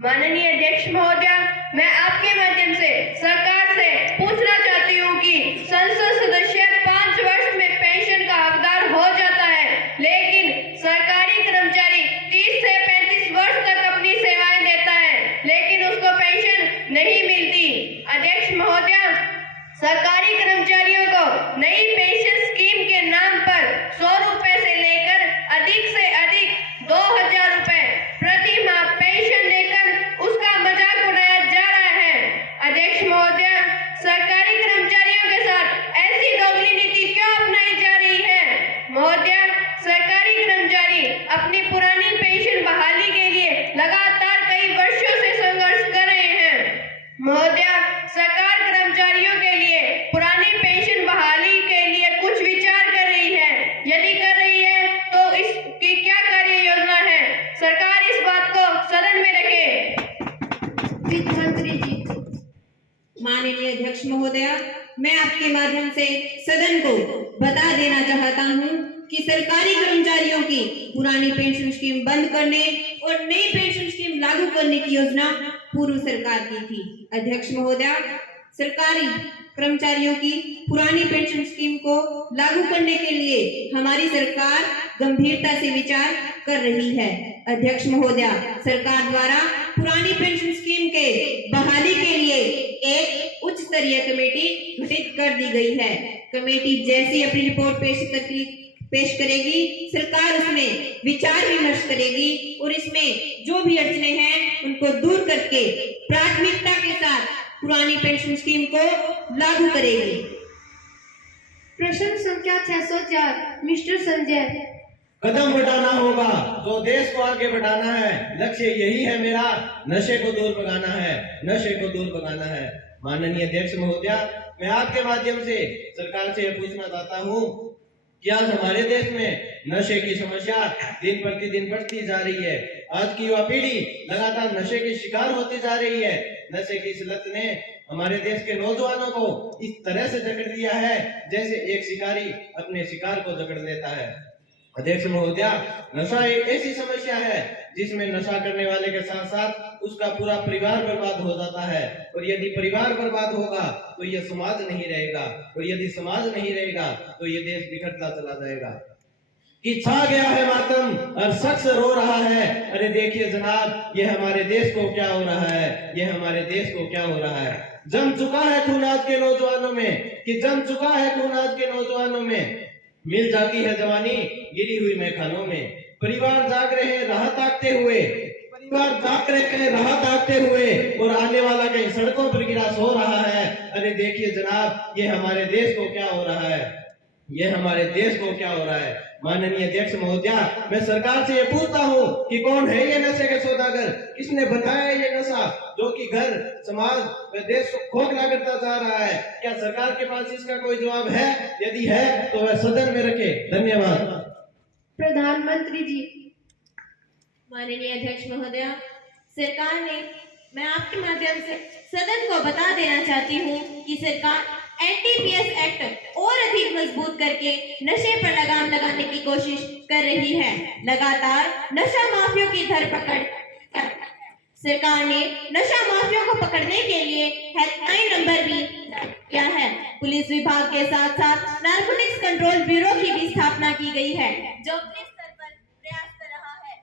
माननीय अध्यक्ष महोदया, मैं आपके माध्यम से सरकार से पूछना चाहती हूँ कि संसद सदस्य 5 वर्ष में पेंशन का हकदार हो जाता है, लेकिन सरकारी कर्मचारी 30 से 35 वर्ष तक अपनी सेवाएं देता है, लेकिन उसको पेंशन नहीं मिलती। अध्यक्ष महोदया, सरकारी कर्मचारियों को नई पेंशन स्कीम के नाम पर 100 रुपए से लेकर अधिक से अधिक 2000 रुपए प्रति माह पेंशन देकर उसका मजाक उड़ाया जा रहा है। अध्यक्ष महोदया, सरकारी कर्मचारियों के साथ ऐसी दोगली नीति क्यों अपनाई जा रही है? महोदया, सरकारी कर्मचारी अपनी पुरानी पेंशन बहाली के लिए लगातार कई वर्षों से संघर्ष कर रहे हैं। महोदया, सरकार कर्मचारियों के लिए पुरानी पेंशन बहाली के लिए कुछ विचार कर रही है। यदि कर रही है तो इसकी क्या कार्य योजना है? सरकार इस बात को सदन में रखे। वित्त मंत्री जी। माननीय अध्यक्ष महोदया, मैं आपके माध्यम से सदन को बता देना चाहता हूं कि सरकारी कर्मचारियों की पुरानी पेंशन स्कीम बंद करने और नई पेंशन स्कीम लागू करने की योजना पूर्व सरकार की थी। अध्यक्ष महोदया, सरकारी कर्मचारियों की पुरानी पेंशन स्कीम को लागू करने के लिए हमारी सरकार गंभीरता से विचार कर रही है। अध्यक्ष महोदया, सरकार द्वारा पुरानी पेंशन स्कीम के बहाली के लिए एक उच्च स्तरीय कमेटी गठित कर दी गई है। कमेटी जैसी अपनी रिपोर्ट पेश करेगी, सरकार उसमें विचार विमर्श करेगी और इसमें जो भी अड़चनें हैं उनको दूर करके प्राथमिकता के साथ पुरानी पेंशन स्कीम को लागू करेगी। प्रश्न संख्या 604 मिस्टर संजय। कदम बढ़ाना होगा तो देश को आगे बढ़ाना है। लक्ष्य यही है मेरा, नशे को दूर भगाना है, नशे को दूर भगाना है। माननीय अध्यक्ष महोदया, मैं आपके माध्यम से सरकार से यह पूछना चाहता हूँ कि आज हमारे देश में नशे की समस्या दिन प्रतिदिन बढ़ती जा रही है। आज की युवा पीढ़ी लगातार नशे की शिकार होती जा रही है। नशे की इस लत ने हमारे देश के नौजवानों को इस तरह से जकड़ लिया है जैसे एक शिकारी अपने शिकार को जकड़ लेता है। अध्यक्ष महोदया, नशा एक ऐसी समस्या है जिसमें नशा करने वाले के साथ साथ उसका पूरा परिवार बर्बाद हो जाता है, और यदि परिवार बर्बाद होगा तो यह समाज नहीं रहेगा, और यदि समाज नहीं रहेगा तो यह देश बिखरता चला जाएगा। कि छा गया है मातम और शख्स रो रहा है। अरे देखिए जनाब, ये हमारे देश को क्या हो रहा है, ये हमारे देश को क्या हो रहा है। जम चुका है खून आज के नौजवानों में, कि जम चुका है खून आज के नौजवानों में। मिल जाती है जवानी गिरी हुई मैखानों में। परिवार जाग रहे हैं राह ताकते हुए, परिवार जाग रहे हैं राह ताकते हुए, और आने वाला कहीं सड़कों पर गिरा सो रहा है। अरे देखिए जनाब, ये हमारे देश को क्या हो रहा है, ये हमारे देश को क्या हो रहा है। माननीय अध्यक्ष महोदय, मैं सरकार से ये पूछता हूँ कि कौन है ये नशे के सौदागर, किसने बनाया ये नशा जो कि घर समाज व देश को खोखला करता जा रहा है। क्या सरकार के पास इसका कोई जवाब है? यदि है तो वह सदन में रखे। धन्यवाद। प्रधानमंत्री जी। माननीय अध्यक्ष महोदय, सरकार ने, मैं आपके माध्यम से सदन को बता देना चाहती हूँ कि सरकार एनडीपीएस एक्ट और अधिक मजबूत करके नशे पर लगाम लगाने की कोशिश कर रही है। लगातार नशा माफियों की धरपकड़। सरकार ने नशा माफियों को पकड़ने के लिए हेल्पलाइन नंबर भी किया है। पुलिस विभाग के साथ साथ नारकोटिक्स कंट्रोल ब्यूरो की भी स्थापना की गई है, जो अपने स्तर पर प्रयास कर रहा है।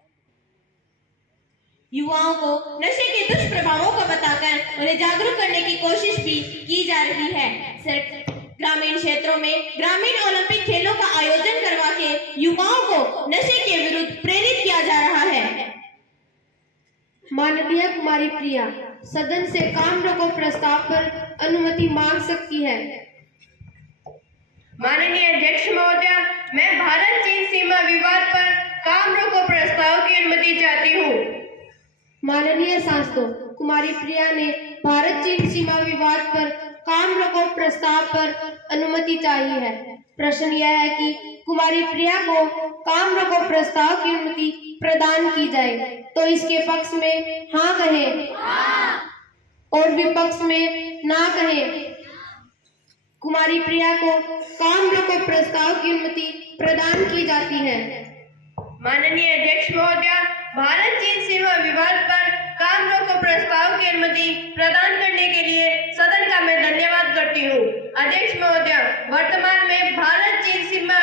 युवाओं को नशे के दुष्प्रभावों को बताकर उन्हें जागरूक करने की कोशिश भी की जा रही है। ग्रामीण क्षेत्रों में ग्रामीण ओलंपिक खेलों का आयोजन करवा के युवाओं को नशे के विरुद्ध प्रेरित किया जा रहा है। माननीय कुमारी प्रिया सदन से काम रोको प्रस्ताव पर अनुमति मांग सकती है। माननीय अध्यक्ष महोदय, मैं भारत चीन सीमा विवाद पर काम रोको प्रस्ताव की अनुमति चाहती हूँ। माननीय सांसदों, कुमारी प्रिया ने भारत चीन सीमा विवाद पर काम रोको प्रस्ताव पर अनुमति चाहिए है। प्रश्न यह है कि कुमारी प्रिया को काम रोको प्रस्ताव की अनुमति प्रदान की जाए, तो इसके पक्ष में हाँ कहें और विपक्ष में ना कहें। कुमारी प्रिया को काम रोको प्रस्ताव की अनुमति प्रदान की जाती है। माननीय अध्यक्ष महोदय, भारत चीन सीमा विवाद पर काम रोको प्रस्ताव की अनुमति प्रदान करने के लिए सदन का मैं धन्यवाद करती हूँ। अध्यक्ष महोदय, वर्तमान में भारत चीन सीमा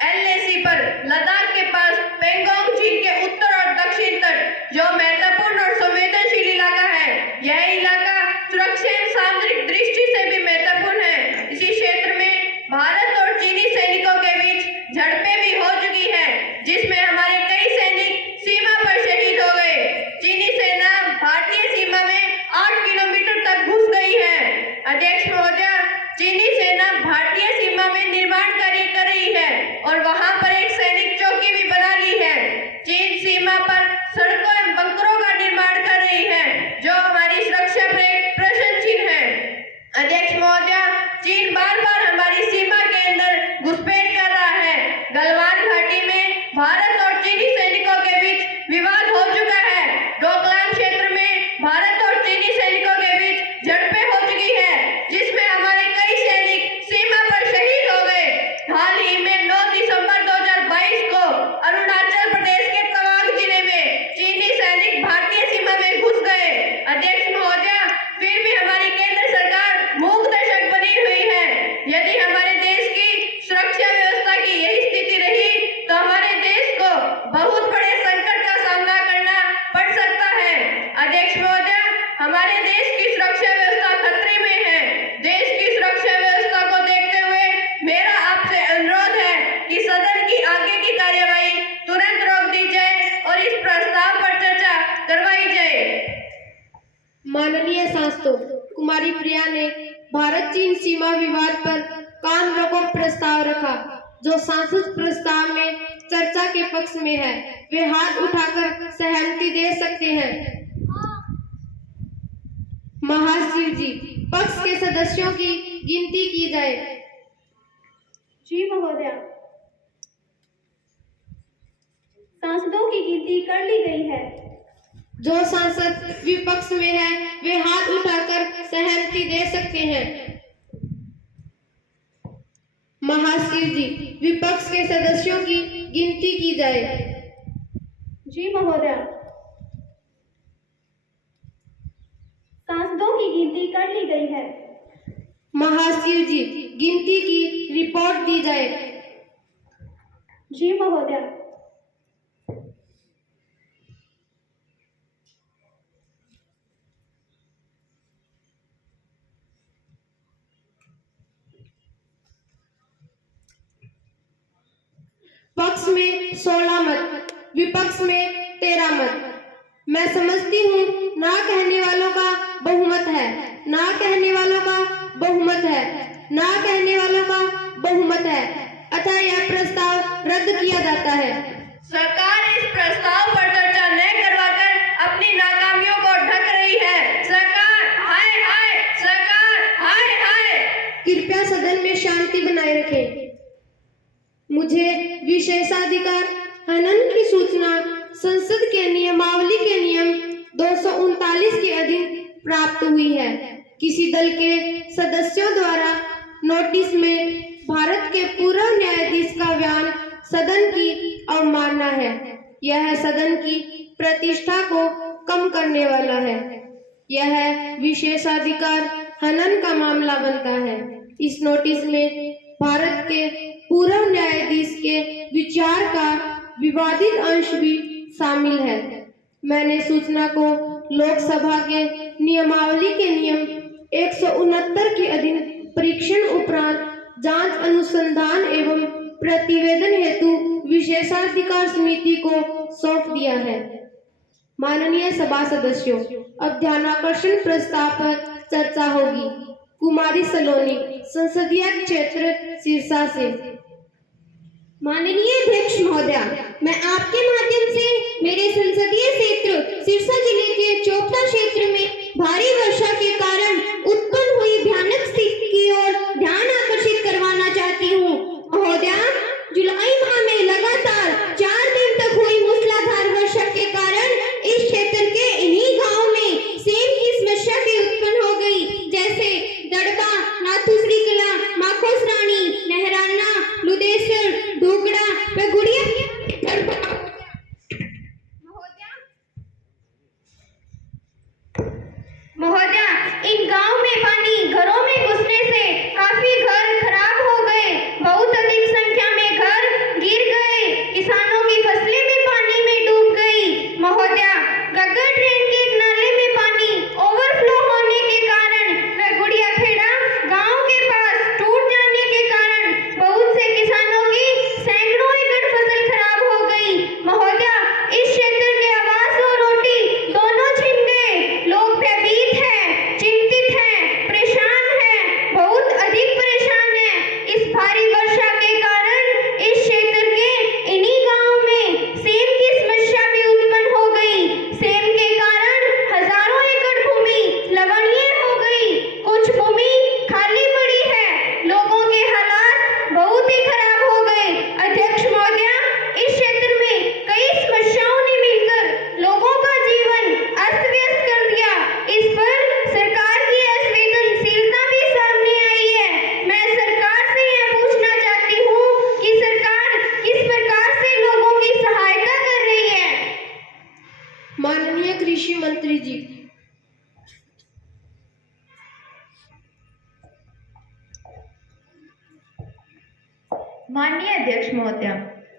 एलएसी पर लद्दाख के पास पेंगोंग झील के उत्तर और दक्षिण तट जो महत्वपूर्ण और संवेदनशील इलाका है, यह इलाका सुरक्षा एवं सामरिक दृष्टि से भी महत्वपूर्ण है। इसी क्षेत्र में भारत और चीनी सैनिकों के बीच झड़पें भी हो चुकी है, जिसमें हमारे कई सैनिक सीमा पर शहीद हो गए। चीनी सेना भारतीय सीमा में 8 किलोमीटर तक घुस गई है। अध्यक्ष महोदय, चीनी सेना भारतीय सीमा में निर्माण कार्य कर रही है और वहां पर एक सैनिक चौकी भी बना ली है। चीन सीमा पर सड़कों एवं बंकरों का निर्माण कर रही है, जो हमारी सुरक्षा पर एक प्रश्न चिन्ह है। अध्यक्ष महोदय, चीन बार बार हमारी सीमा के अंदर घुसपैठ कर रहा है। गलवान घाटी में भारत और चीनी सैनिकों के बीच विवाद हो चुका है। डोकलाम क्षेत्र में भारत और चीनी सैनिकों के बीच झड़पें हो चुकी है, जिसमें हमारे कई सैनिक सीमा पर शहीद हो गए। हाल ही में 9 दिसंबर 2022 को अरुणाचल प्रदेश के तवांग जिले में चीनी सैनिक भारतीय सीमा में घुस गए। अध्यक्ष महोदय, फिर भी हमारी केंद्र सरकार मूक दर्शक बनी हुई है। यदि हमारे देश की सुरक्षा व्यवस्था की यही स्थिति रही तो हमारे देश को बहुत बड़े संकट का सामना करना पड़ सकता है। अध्यक्ष महोदय, हमारे देश की सुरक्षा व्यवस्था खतरे में है। देश की सुरक्षा व्यवस्था को देखते हुए मेरा आपसे अनुरोध है कि सदन की आगे की कार्यवाही तुरंत रोक दी जाए और इस प्रस्ताव पर चर्चा करवाई जाए। माननीय सांसदों, कुमारी प्रिया ने भारत चीन सीमा विवाद पर काम रोको प्रस्ताव रखा, जो सांसद प्रस्ताव में चर्चा के पक्ष में है, वे हाथ उठाकर सहमति दे सकते हैं। महाशिव जी, पक्ष के सदस्यों की गिनती की जाए। जी महोदय, सांसदों की गिनती कर ली गई है। जो सांसद विपक्ष में है, वे हाथ उठाकर सहमति दे सकते हैं। महाशिव जी, विपक्ष के सदस्यों की गिनती की जाए। जी महोदय, सांसदों की गिनती कर ली गई है। महाशिव जी, गिनती की रिपोर्ट दी जाए। जी महोदया। पक्ष में 16 मत, विपक्ष में 13 मत। मैं समझती हूँ ना कहने वालों का बहुमत है, ना कहने वालों का बहुमत है, ना कहने वालों का बहुमत है, अतः यह प्रस्ताव रद्द किया जाता है। सरकार इस प्रस्ताव पर चर्चा न करवाकर अपनी नाकामियों को ढक रही है। सरकार हाय हाय, सरकार हाय हाय। कृपया सदन में शांति बनाए रखें। मुझे विशेषाधिकार हनन की सूचना संसद के नियमावली के नियम 239 के अधीन प्राप्त हुई है। किसी दल के सदस्यों द्वारा नोटिस में भारत के पूर्व न्यायाधीश का बयान सदन की अवमानना है। यह सदन की प्रतिष्ठा को कम करने वाला है। यह विशेषाधिकार हनन का मामला बनता है। इस नोटिस में भारत के पूर्व न्यायाधीश के विचार का विवादित अंश भी शामिल है। मैंने सूचना को लोकसभा के नियमावली के नियम 169 के अधीन परीक्षण उपरांत जांच अनुसंधान एवं प्रतिवेदन हेतु विशेषाधिकार समिति को सौंप दिया है। माननीय सभा सदस्यों, अब ध्यानाकर्षण प्रस्ताव पर चर्चा होगी। कुमारी सलोनी, संसदीय क्षेत्र सिरसा से। माननीय अध्यक्ष महोदया, मैं आपके माध्यम से मेरे संसदीय क्षेत्र सिरसा जिले के चोपता क्षेत्र में भारी वर्षा के कारण उत्पन्न हुई भयानक स्थिति की ओर ध्यान आकर्षित करवाना चाहती हूँ। महोदया, जुलाई माह में लगातार 4 दिन तक हुई मूसलाधार वर्षा के कारण इस क्षेत्र के इन्हीं गांवों में सेम की समस्या भी उत्पन्न हो गई, जैसे दड़बा, नाथुश्री कला, माखोस रानी, नहराना, लुदेसर, डोगड़ा व गुड़िया। महोदया, इन गांव में पानी घरों में घुसने से काफी घर खराब हो गए। बहुत अधिक संख्या में घर गिर गए। किसानों की फसलें भी पानी में डूब गई। महोदया, गग्गर ड्रेन के नाले में पानी ओवरफ्लो होने के कारण व गुड़िया खेड़ा गांव के पास टूट जाने के कारण बहुत से किसानों की सैकड़ों एकड़ फसल खराब हो गई। महोदया, इस क्षेत्र के आवास और रोटी दोनों छिन गए। लोग भयभीत हैं, चिंतित हैं, परेशान हैं, बहुत अधिक परेशान हैं। इस भारी वर्षा के कारण इस क्षेत्र के इन्हीं गांवों में सेम की समस्या भी उत्पन्न हो गई। सेम के कारण हजारों एकड़ भूमि लवणीय हो गई। कुछ भूमि खाली पड़ी है। लोगों के हालात बहुत ही खराब हो गए। अध्यक्ष महोदया, इस क्षेत्र में कई समस्याओं ने मिलकर लोगों का जीवन अस्त व्यस्त कर दिया। इस पर सरकार की असंवेदनशीलता भी सामने आई है। मैं सरकार से यह पूछना चाहती हूँ कि सरकार किस प्रकार से लोगों की सहायता कर रही है। माननीय कृषि मंत्री जी। माननीय अध्यक्ष महोदया,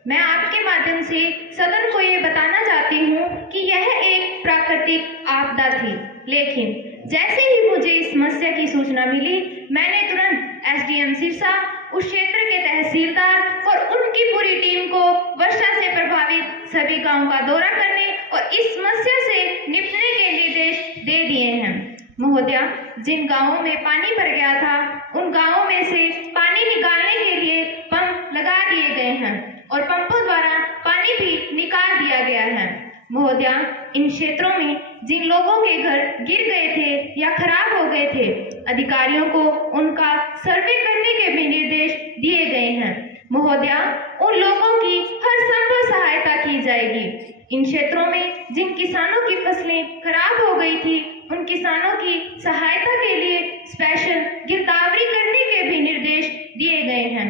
मैं आपके माध्यम से सदन को ये बताना चाहती हूँ कि यह एक प्राकृतिक आपदा थी, लेकिन जैसे ही मुझे इस समस्या की सूचना मिली, मैंने तुरंत एसडीएम सिरसा, उस क्षेत्र के तहसीलदार और उनकी पूरी टीम को वर्षा से प्रभावित सभी गांवों का दौरा करने और इस समस्या से निपटने के निर्देश दे दिए हैं। महोदया, जिन गांवों में पानी भर गया था, उन गांवों में से पानी निकालने के लिए पंप लगा दिए गए हैं और पंपों द्वारा पानी भी निकाल दिया गया है। महोदया, इन क्षेत्रों में जिन लोगों के घर गिर गए थे या खराब हो गए थे, अधिकारियों को उनका सर्वे करने के भी निर्देश दिए गए हैं। महोदया, उन लोगों की हर संभव सहायता की जाएगी। इन क्षेत्रों में जिन किसानों की फसलें खराब हो गई थी, उन किसानों की सहायता के लिए स्पेशल गिरदावरी करने के भी निर्देश दिए गए हैं।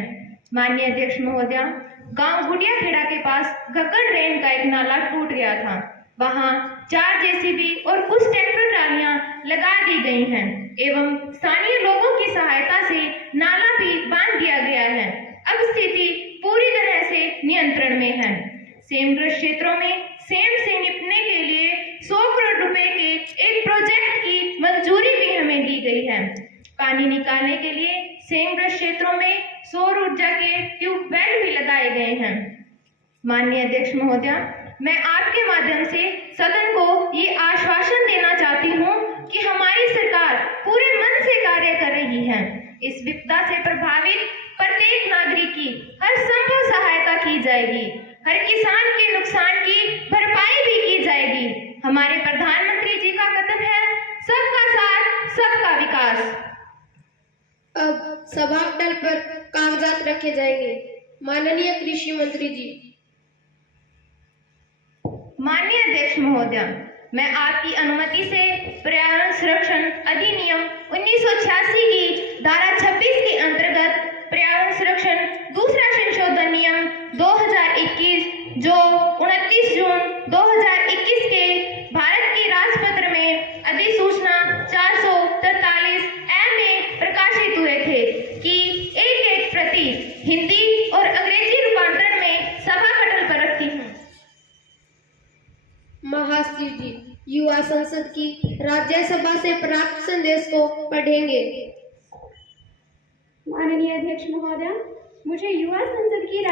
माननीय अध्यक्ष महोदया, गांव गुड़िया खेड़ा के पास गग्गर ड्रेन का एक नाला टूट गया था। वहां 4 जेसीबी और कुछ ट्रैक्टर ट्रालियां लगा दी गई हैं एवं स्थानीय लोगों की सहायता से नाला भी बांध दिया गया है। अब स्थिति पूरी तरह से नियंत्रण चरण में है। सेमग्रस्त क्षेत्रों में सेम से निपटने के लिए 100 करोड़ रुपए के एक प्रोजेक्ट की मंजूरी भी हमें दी गई है। पानी निकालने के लिए सेमग्रस्त क्षेत्रों में सौर ऊर्जा के ट्यूबवेल भी लगाए गए हैं। माननीय अध्यक्ष महोदया, मैं आपके माध्यम से सदन को ये आश्वासन देना चाहती हूँ कि हमारी सरकार पूरे मन से कार्य कर रही है। इस विपदा से प्रभावित प्रत्येक नागरिक की हर संभव सहायता की जाएगी, हर किसान के नुकसान की भरपाई भी की जाएगी। हमारे प्रधानमंत्री जी का कथन है, सबका साथ सबका विकास। अब सभा तल पर कागजात रखे जाएंगे। माननीय कृषि मंत्री जी। माननीय अध्यक्ष महोदया, मैं आपकी अनुमति से पर्यावरण संरक्षण अधिनियम 1986 की धारा 26 के अंतर्गत पर्यावरण संरक्षण दूसरा संशोधन नियम 2021 जो 29 जून 2021 के भारत के राजपत्र में अधिसूचना 443 में प्रकाशित हुए थे कि एक प्रति हिंदी और अंग्रेजी रूपांतरण में सभा पटल पर रखती हूँ। महाश्री जी युवा संसद की राज्यसभा से प्राप्त संदेश को पढ़ेंगे। माननीय अध्यक्ष महोदया, मुझे युवा संसद की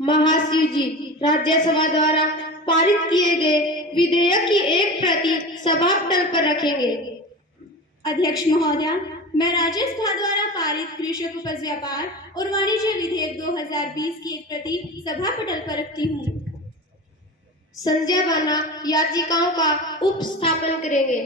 महाश्री जी राज्यसभा द्वारा पारित किए गए विधेयक की एक प्रति सभा पटल पर रखेंगे। अध्यक्ष महोदया, मैं राज्यसभा द्वारा पारित कृषक उपज व्यापार और वाणिज्य विधेयक 2020 की एक प्रति सभा पटल पर रखती हूँ। संजय बाना याचिकाओं का उपस्थापन करेंगे।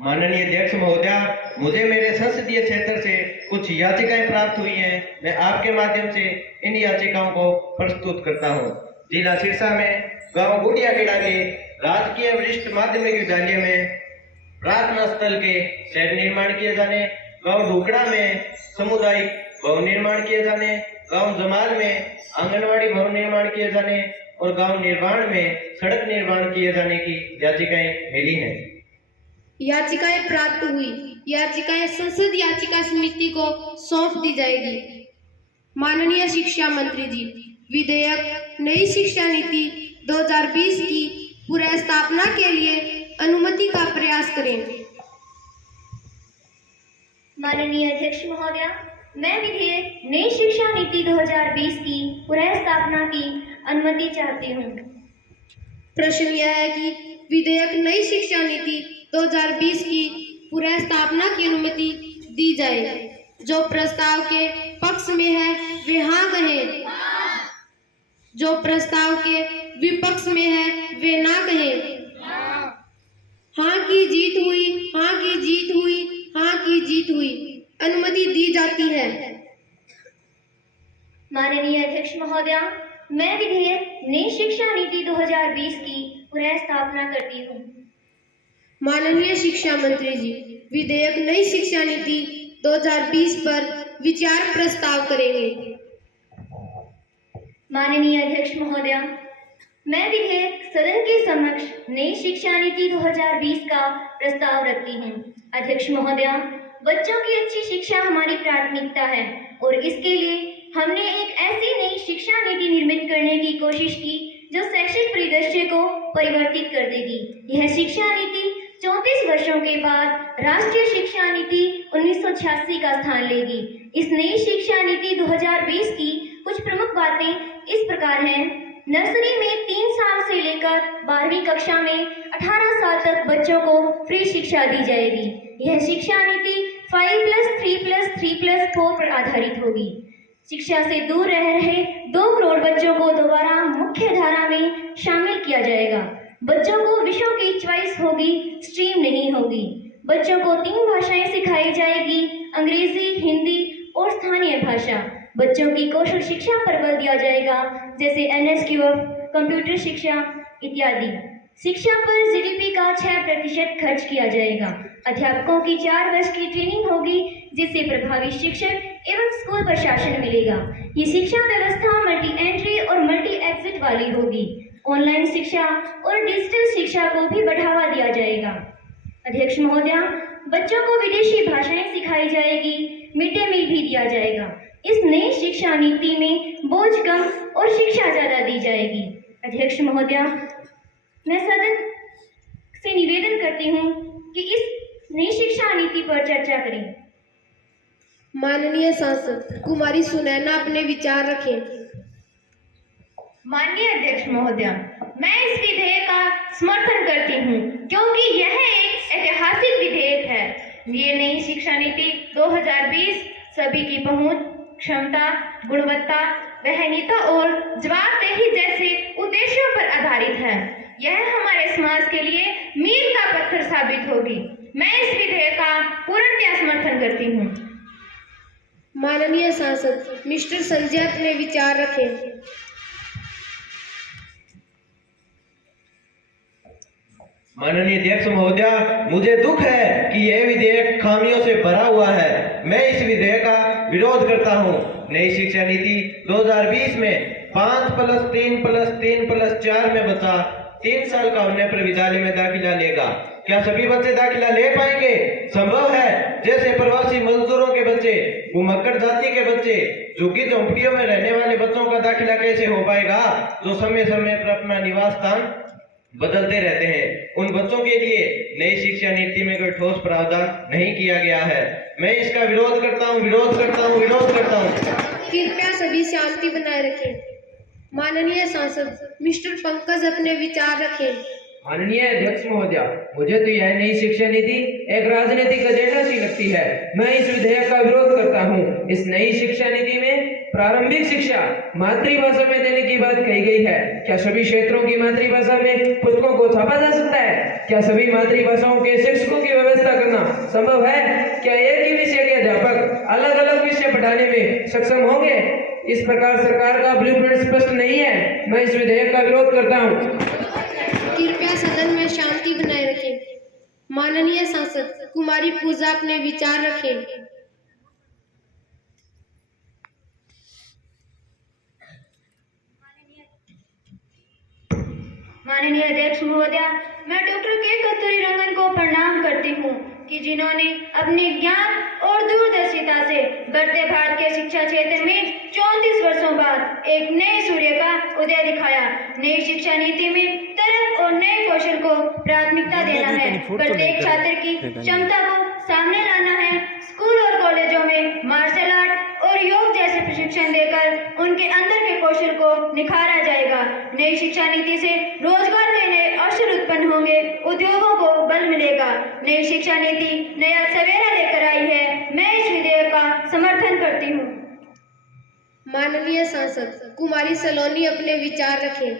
माननीय अध्यक्ष महोदया, मुझे मेरे संसदीय क्षेत्र से कुछ याचिकाएं प्राप्त हुई हैं। मैं आपके माध्यम से इन याचिकाओं को प्रस्तुत करता हूं। जिला सिरसा में गांव गुड़ियाखेड़ा के राजकीय वरिष्ठ माध्यमिक विद्यालय में प्रार्थना स्थल के शेड निर्माण किए जाने, गांव ढुकड़ा में सामुदायिक भवन निर्माण किए जाने, गांव जमाल में आंगनवाड़ी भवन निर्माण किए जाने और गांव निर्माण में सड़क निर्माण किए जाने की याचिकाएं मिली हैं। याचिकाएं प्राप्त हुई। याचिकाएं संसद याचिका समिति को सौंप दी जाएगी। माननीय शिक्षा मंत्री जी, विधेयक नई शिक्षा नीति 2020 की पुनर्स्थापना के लिए अनुमति का प्रयास करें। माननीय अध्यक्ष महोदया, मैं विधेयक नई शिक्षा नीति 2020 की पुनर्स्थापना की अनुमति चाहती हूँ। प्रश्न यह है कि विधेयक नई शिक्षा नीति 2020 की पुनर्स्थापना की अनुमति दी जाए। जो प्रस्ताव के पक्ष में है वे हाँ कहें, जो प्रस्ताव के विपक्ष में है वे ना कहें। हाँ की जीत हुई, हाँ की जीत हुई, हाँ की जीत हुई। अनुमति दी जाती है। माननीय अध्यक्ष महोदया, मैं विधेयक नई शिक्षा नीति 2020 की पुनर्स्थापना करती हूँ। माननीय शिक्षा मंत्री जी, विधेयक नई शिक्षा नीति 2020 पर विचार प्रस्ताव करेंगे। माननीय अध्यक्ष महोदया, मैं विधेयक सदन के समक्ष नई शिक्षा नीति 2020 का प्रस्ताव रखती हूँ। अध्यक्ष महोदया, बच्चों की अच्छी शिक्षा हमारी प्राथमिकता है और इसके लिए हमने एक ऐसी नई शिक्षा नीति निर्मित करने की कोशिश की जो शैक्षिक परिदृश्य को परिवर्तित कर देगी। यह शिक्षा नीति 34 वर्षों के बाद राष्ट्रीय शिक्षा नीति 1986 का स्थान लेगी। इस नई शिक्षा नीति 2020 की कुछ प्रमुख बातें इस प्रकार हैं। नर्सरी में 3 साल से लेकर 12वीं कक्षा में 18 साल तक बच्चों को फ्री शिक्षा दी जाएगी। यह शिक्षा नीति 5+3+3+4 पर आधारित होगी। शिक्षा से दूर रह रहे 2 करोड़ बच्चों को दोबारा मुख्य धारा में शामिल किया जाएगा। बच्चों को विषयों की चॉइस होगी, स्ट्रीम नहीं होगी। बच्चों को 3 भाषाएं सिखाई जाएगी, अंग्रेजी, हिंदी और स्थानीय भाषा। बच्चों की कौशल शिक्षा पर बल दिया जाएगा, जैसे NSQF, कंप्यूटर शिक्षा, इत्यादि। शिक्षा पर जीडीपी का 6% खर्च किया जाएगा। अध्यापकों की 4 वर्ष की ट्रेनिंग होगी, जिससे प्रभावी शिक्षक एवं स्कूल प्रशासन मिलेगा। ये शिक्षा व्यवस्था मल्टी एंट्री और मल्टी एग्जिट वाली होगी। ऑनलाइन शिक्षा और डिजिटल शिक्षा को भी बढ़ावा दिया जाएगा। अध्यक्ष महोदया, बच्चों को विदेशी भाषाएं सिखाई जाएगी, मिड डे मील भी दिया जाएगा। इस नई शिक्षा नीति में बोझ कम और शिक्षा ज्यादा दी जाएगी। अध्यक्ष महोदया, मैं सदन से निवेदन करती हूँ कि इस नई शिक्षा नीति पर चर्चा करें। माननीय सांसद कुमारी सुनैना अपने विचार रखें। माननीय अध्यक्ष महोदया, मैं इस विधेयक का समर्थन करती हूँ क्योंकि यह एक ऐतिहासिक विधेयक है। ये नई शिक्षा नीति 2020 सभी की पहुंच, क्षमता, गुणवत्ता, वहनीयता और जवाबदेही जैसे उद्देश्यों पर आधारित है। यह हमारे समाज के लिए मील का पत्थर साबित होगी। मैं इस विधेयक का पूर्णतः समर्थन करती हूँ। माननीय सांसद मिस्टर संजय अपने विचार रखें। माननीय अध्यक्ष महोदया, मुझे दुख है कि यह विधेयक खामियों से भरा हुआ है। मैं इस विधेयक का विरोध करता हूं। नई शिक्षा नीति 2020 में 5+3+3+4 में बच्चा 3 साल का होने पर विद्यालय में दाखिला लेगा। क्या सभी बच्चे दाखिला ले पाएंगे? संभव है? जैसे प्रवासी मजदूरों के बच्चे, भूमक्कड़ जाति के बच्चे, झुग्गी झोंपड़ियों में रहने वाले बच्चों का दाखिला कैसे हो पाएगा, जो समय समय पर अपना निवास स्थान बदलते रहते हैं? उन बच्चों के लिए नई शिक्षा नीति में कोई ठोस प्रावधान नहीं किया गया है। मैं इसका विरोध करता हूँ। कृपया सभी शांति बनाए रखें। माननीय सांसद मिस्टर पंकज अपने विचार रखें। माननीय अध्यक्ष महोदया, मुझे तो यह नई शिक्षा नीति एक राजनीतिक एजेंडा सी लगती है। मैं इस विधेयक का विरोध करता हूँ। इस नई शिक्षा नीति में प्रारंभिक शिक्षा मातृभाषा में देने की बात कही गई है। क्या सभी क्षेत्रों की मातृभाषा में पुस्तकों को छापा जा सकता है? क्या सभी मातृभाषाओं के शिक्षकों की व्यवस्था करना संभव है? क्या एक ही विषय के अध्यापक अलग अलग विषय पढ़ाने में सक्षम होंगे? इस प्रकार सरकार का ब्लूप्रिंट स्पष्ट नहीं है। मैं इस विधेयक का विरोध करता हूँ। कृपया सदन में शांति बनाए रखें। माननीय सांसद कुमारी पूजा अपने विचार रखें। माननीय अध्यक्ष महोदया, मैं डॉक्टर के कस्तूरीरंगन को प्रणाम करती हूँ कि जिन्होंने अपने ज्ञान और दूरदर्शिता से बढ़ते भारत के शिक्षा क्षेत्र में 34 वर्षों बाद एक नए सूर्य का उदय दिखाया। नई शिक्षा नीति में तर्क और नए कौशल को प्राथमिकता देना है। प्रत्येक छात्र की क्षमता को सामने लाना है। स्कूल और कॉलेजों में मार्शल आर्ट और योग जैसे प्रशिक्षण देकर उनके अंदर के कौशल को निखारा जाएगा। नई शिक्षा नीति से रोजगार के नए अवसर उत्पन्न होंगे, उद्योगों को बल मिलेगा। नई शिक्षा नीति नया सवेरा लेकर आई है। मैं इस विधेयक का समर्थन करती हूँ। माननीय सांसद कुमारी सलोनी अपने विचार रखें।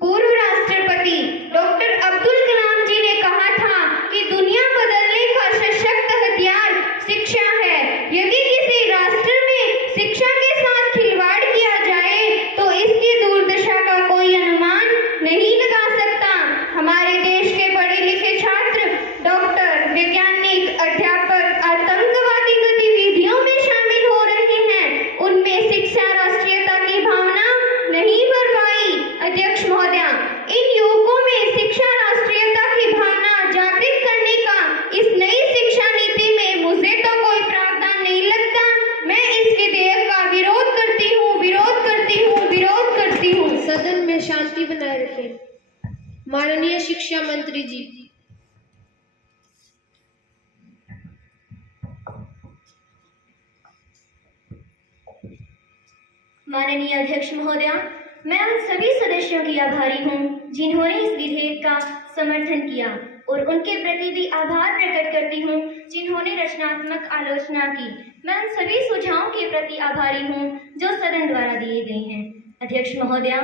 पूर्व राष्ट्रपति डॉक्टर अब्दुल कलाम जी ने कहा था कि दुनिया बदलने का सशक्त हथियार शिक्षा है। यदि किसी राष्ट्र में शिक्षा के साथ खिलवाड़ किया जाए तो इसकी दुर्दशा का कोई अनुमान नहीं लगा सकता। हमारे देश के पढ़े लिखे छात्र, डॉक्टर, वैज्ञानिक, अध्यापक आतंकवादी गतिविधियों में शामिल हो रहे हैं। उनमें शिक्षा राष्ट्रीयता की भावना नहीं भर पाई। अध्यक्ष महोदया, इन युवकों में शिक्षा राष्ट्रीयता की भावना जागृत करने का इस नई शिक्षा नीति में मुझे तो कोई प्रावधान नहीं लगता। मैं इस विधेयक का विरोध करती हूँ। सदन में शांति बनाए रखें। माननीय शिक्षा मंत्री जी। माननीय अध्यक्ष महोदया, मैं उन सभी सदस्यों की आभारी हूँ जिन्होंने इस विधेयक का समर्थन किया और उनके प्रति भी आभार प्रकट करती हूँ जिन्होंने रचनात्मक आलोचना की। मैं उन सभी सुझावों के प्रति आभारी हूँ जो सदन द्वारा दिए गए हैं। अध्यक्ष महोदया,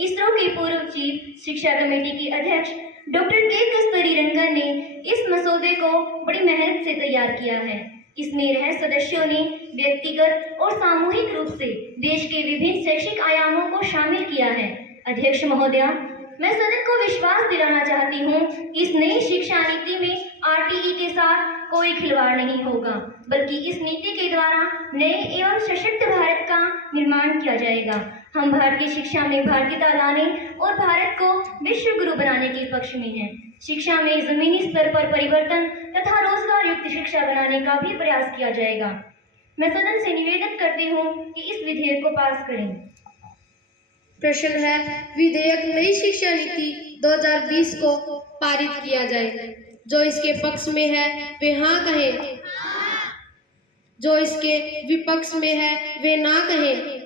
इसरो के पूर्व चीफ शिक्षा कमेटी की अध्यक्ष डॉक्टर के कस्तूरीरंगन ने इस मसौदे को बड़ी मेहनत से तैयार किया है। इसमें रह सदस्यों ने व्यक्तिगत और सामूहिक रूप से देश के विभिन्न शैक्षिक आयामों को शामिल किया है। अध्यक्ष महोदया, मैं सदन को विश्वास दिलाना चाहती हूँ कि इस नई शिक्षा नीति में आरटीई के साथ कोई खिलवाड़ नहीं होगा, बल्कि इस नीति के द्वारा नए एवं सशक्त भारत का निर्माण किया जाएगा। हम भारतीय शिक्षा में भारतीयता लाने और भारत को विश्व गुरु बनाने के पक्ष में हैं। शिक्षा में जमीनी स्तर पर परिवर्तन तथा रोजगार युक्त शिक्षा बनाने का भी प्रयास किया जाएगा। मैं सदन से निवेदन करती हूँ कि इस विधेयक को पास करें। प्रश्न है, विधेयक नई शिक्षा नीति 2020 को पारित किया जाए। जो इसके पक्ष में है वे हाँ कहें, जो इसके विपक्ष में है वे ना कहें।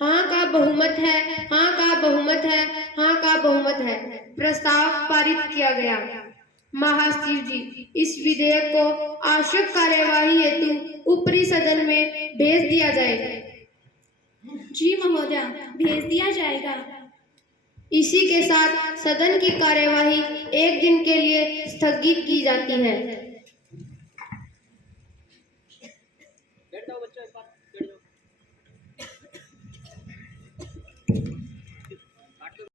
हाँ का बहुमत है, हाँ का बहुमत है, हाँ का बहुमत है। प्रस्ताव पारित किया गया। महासचिव जी, इस विधेयक को आवश्यक कार्यवाही हेतु ऊपरी सदन में भेज दिया जाए। जी महोदया, भेज दिया जाएगा। इसी के साथ सदन की कार्यवाही एक दिन के लिए स्थगित की जाती है।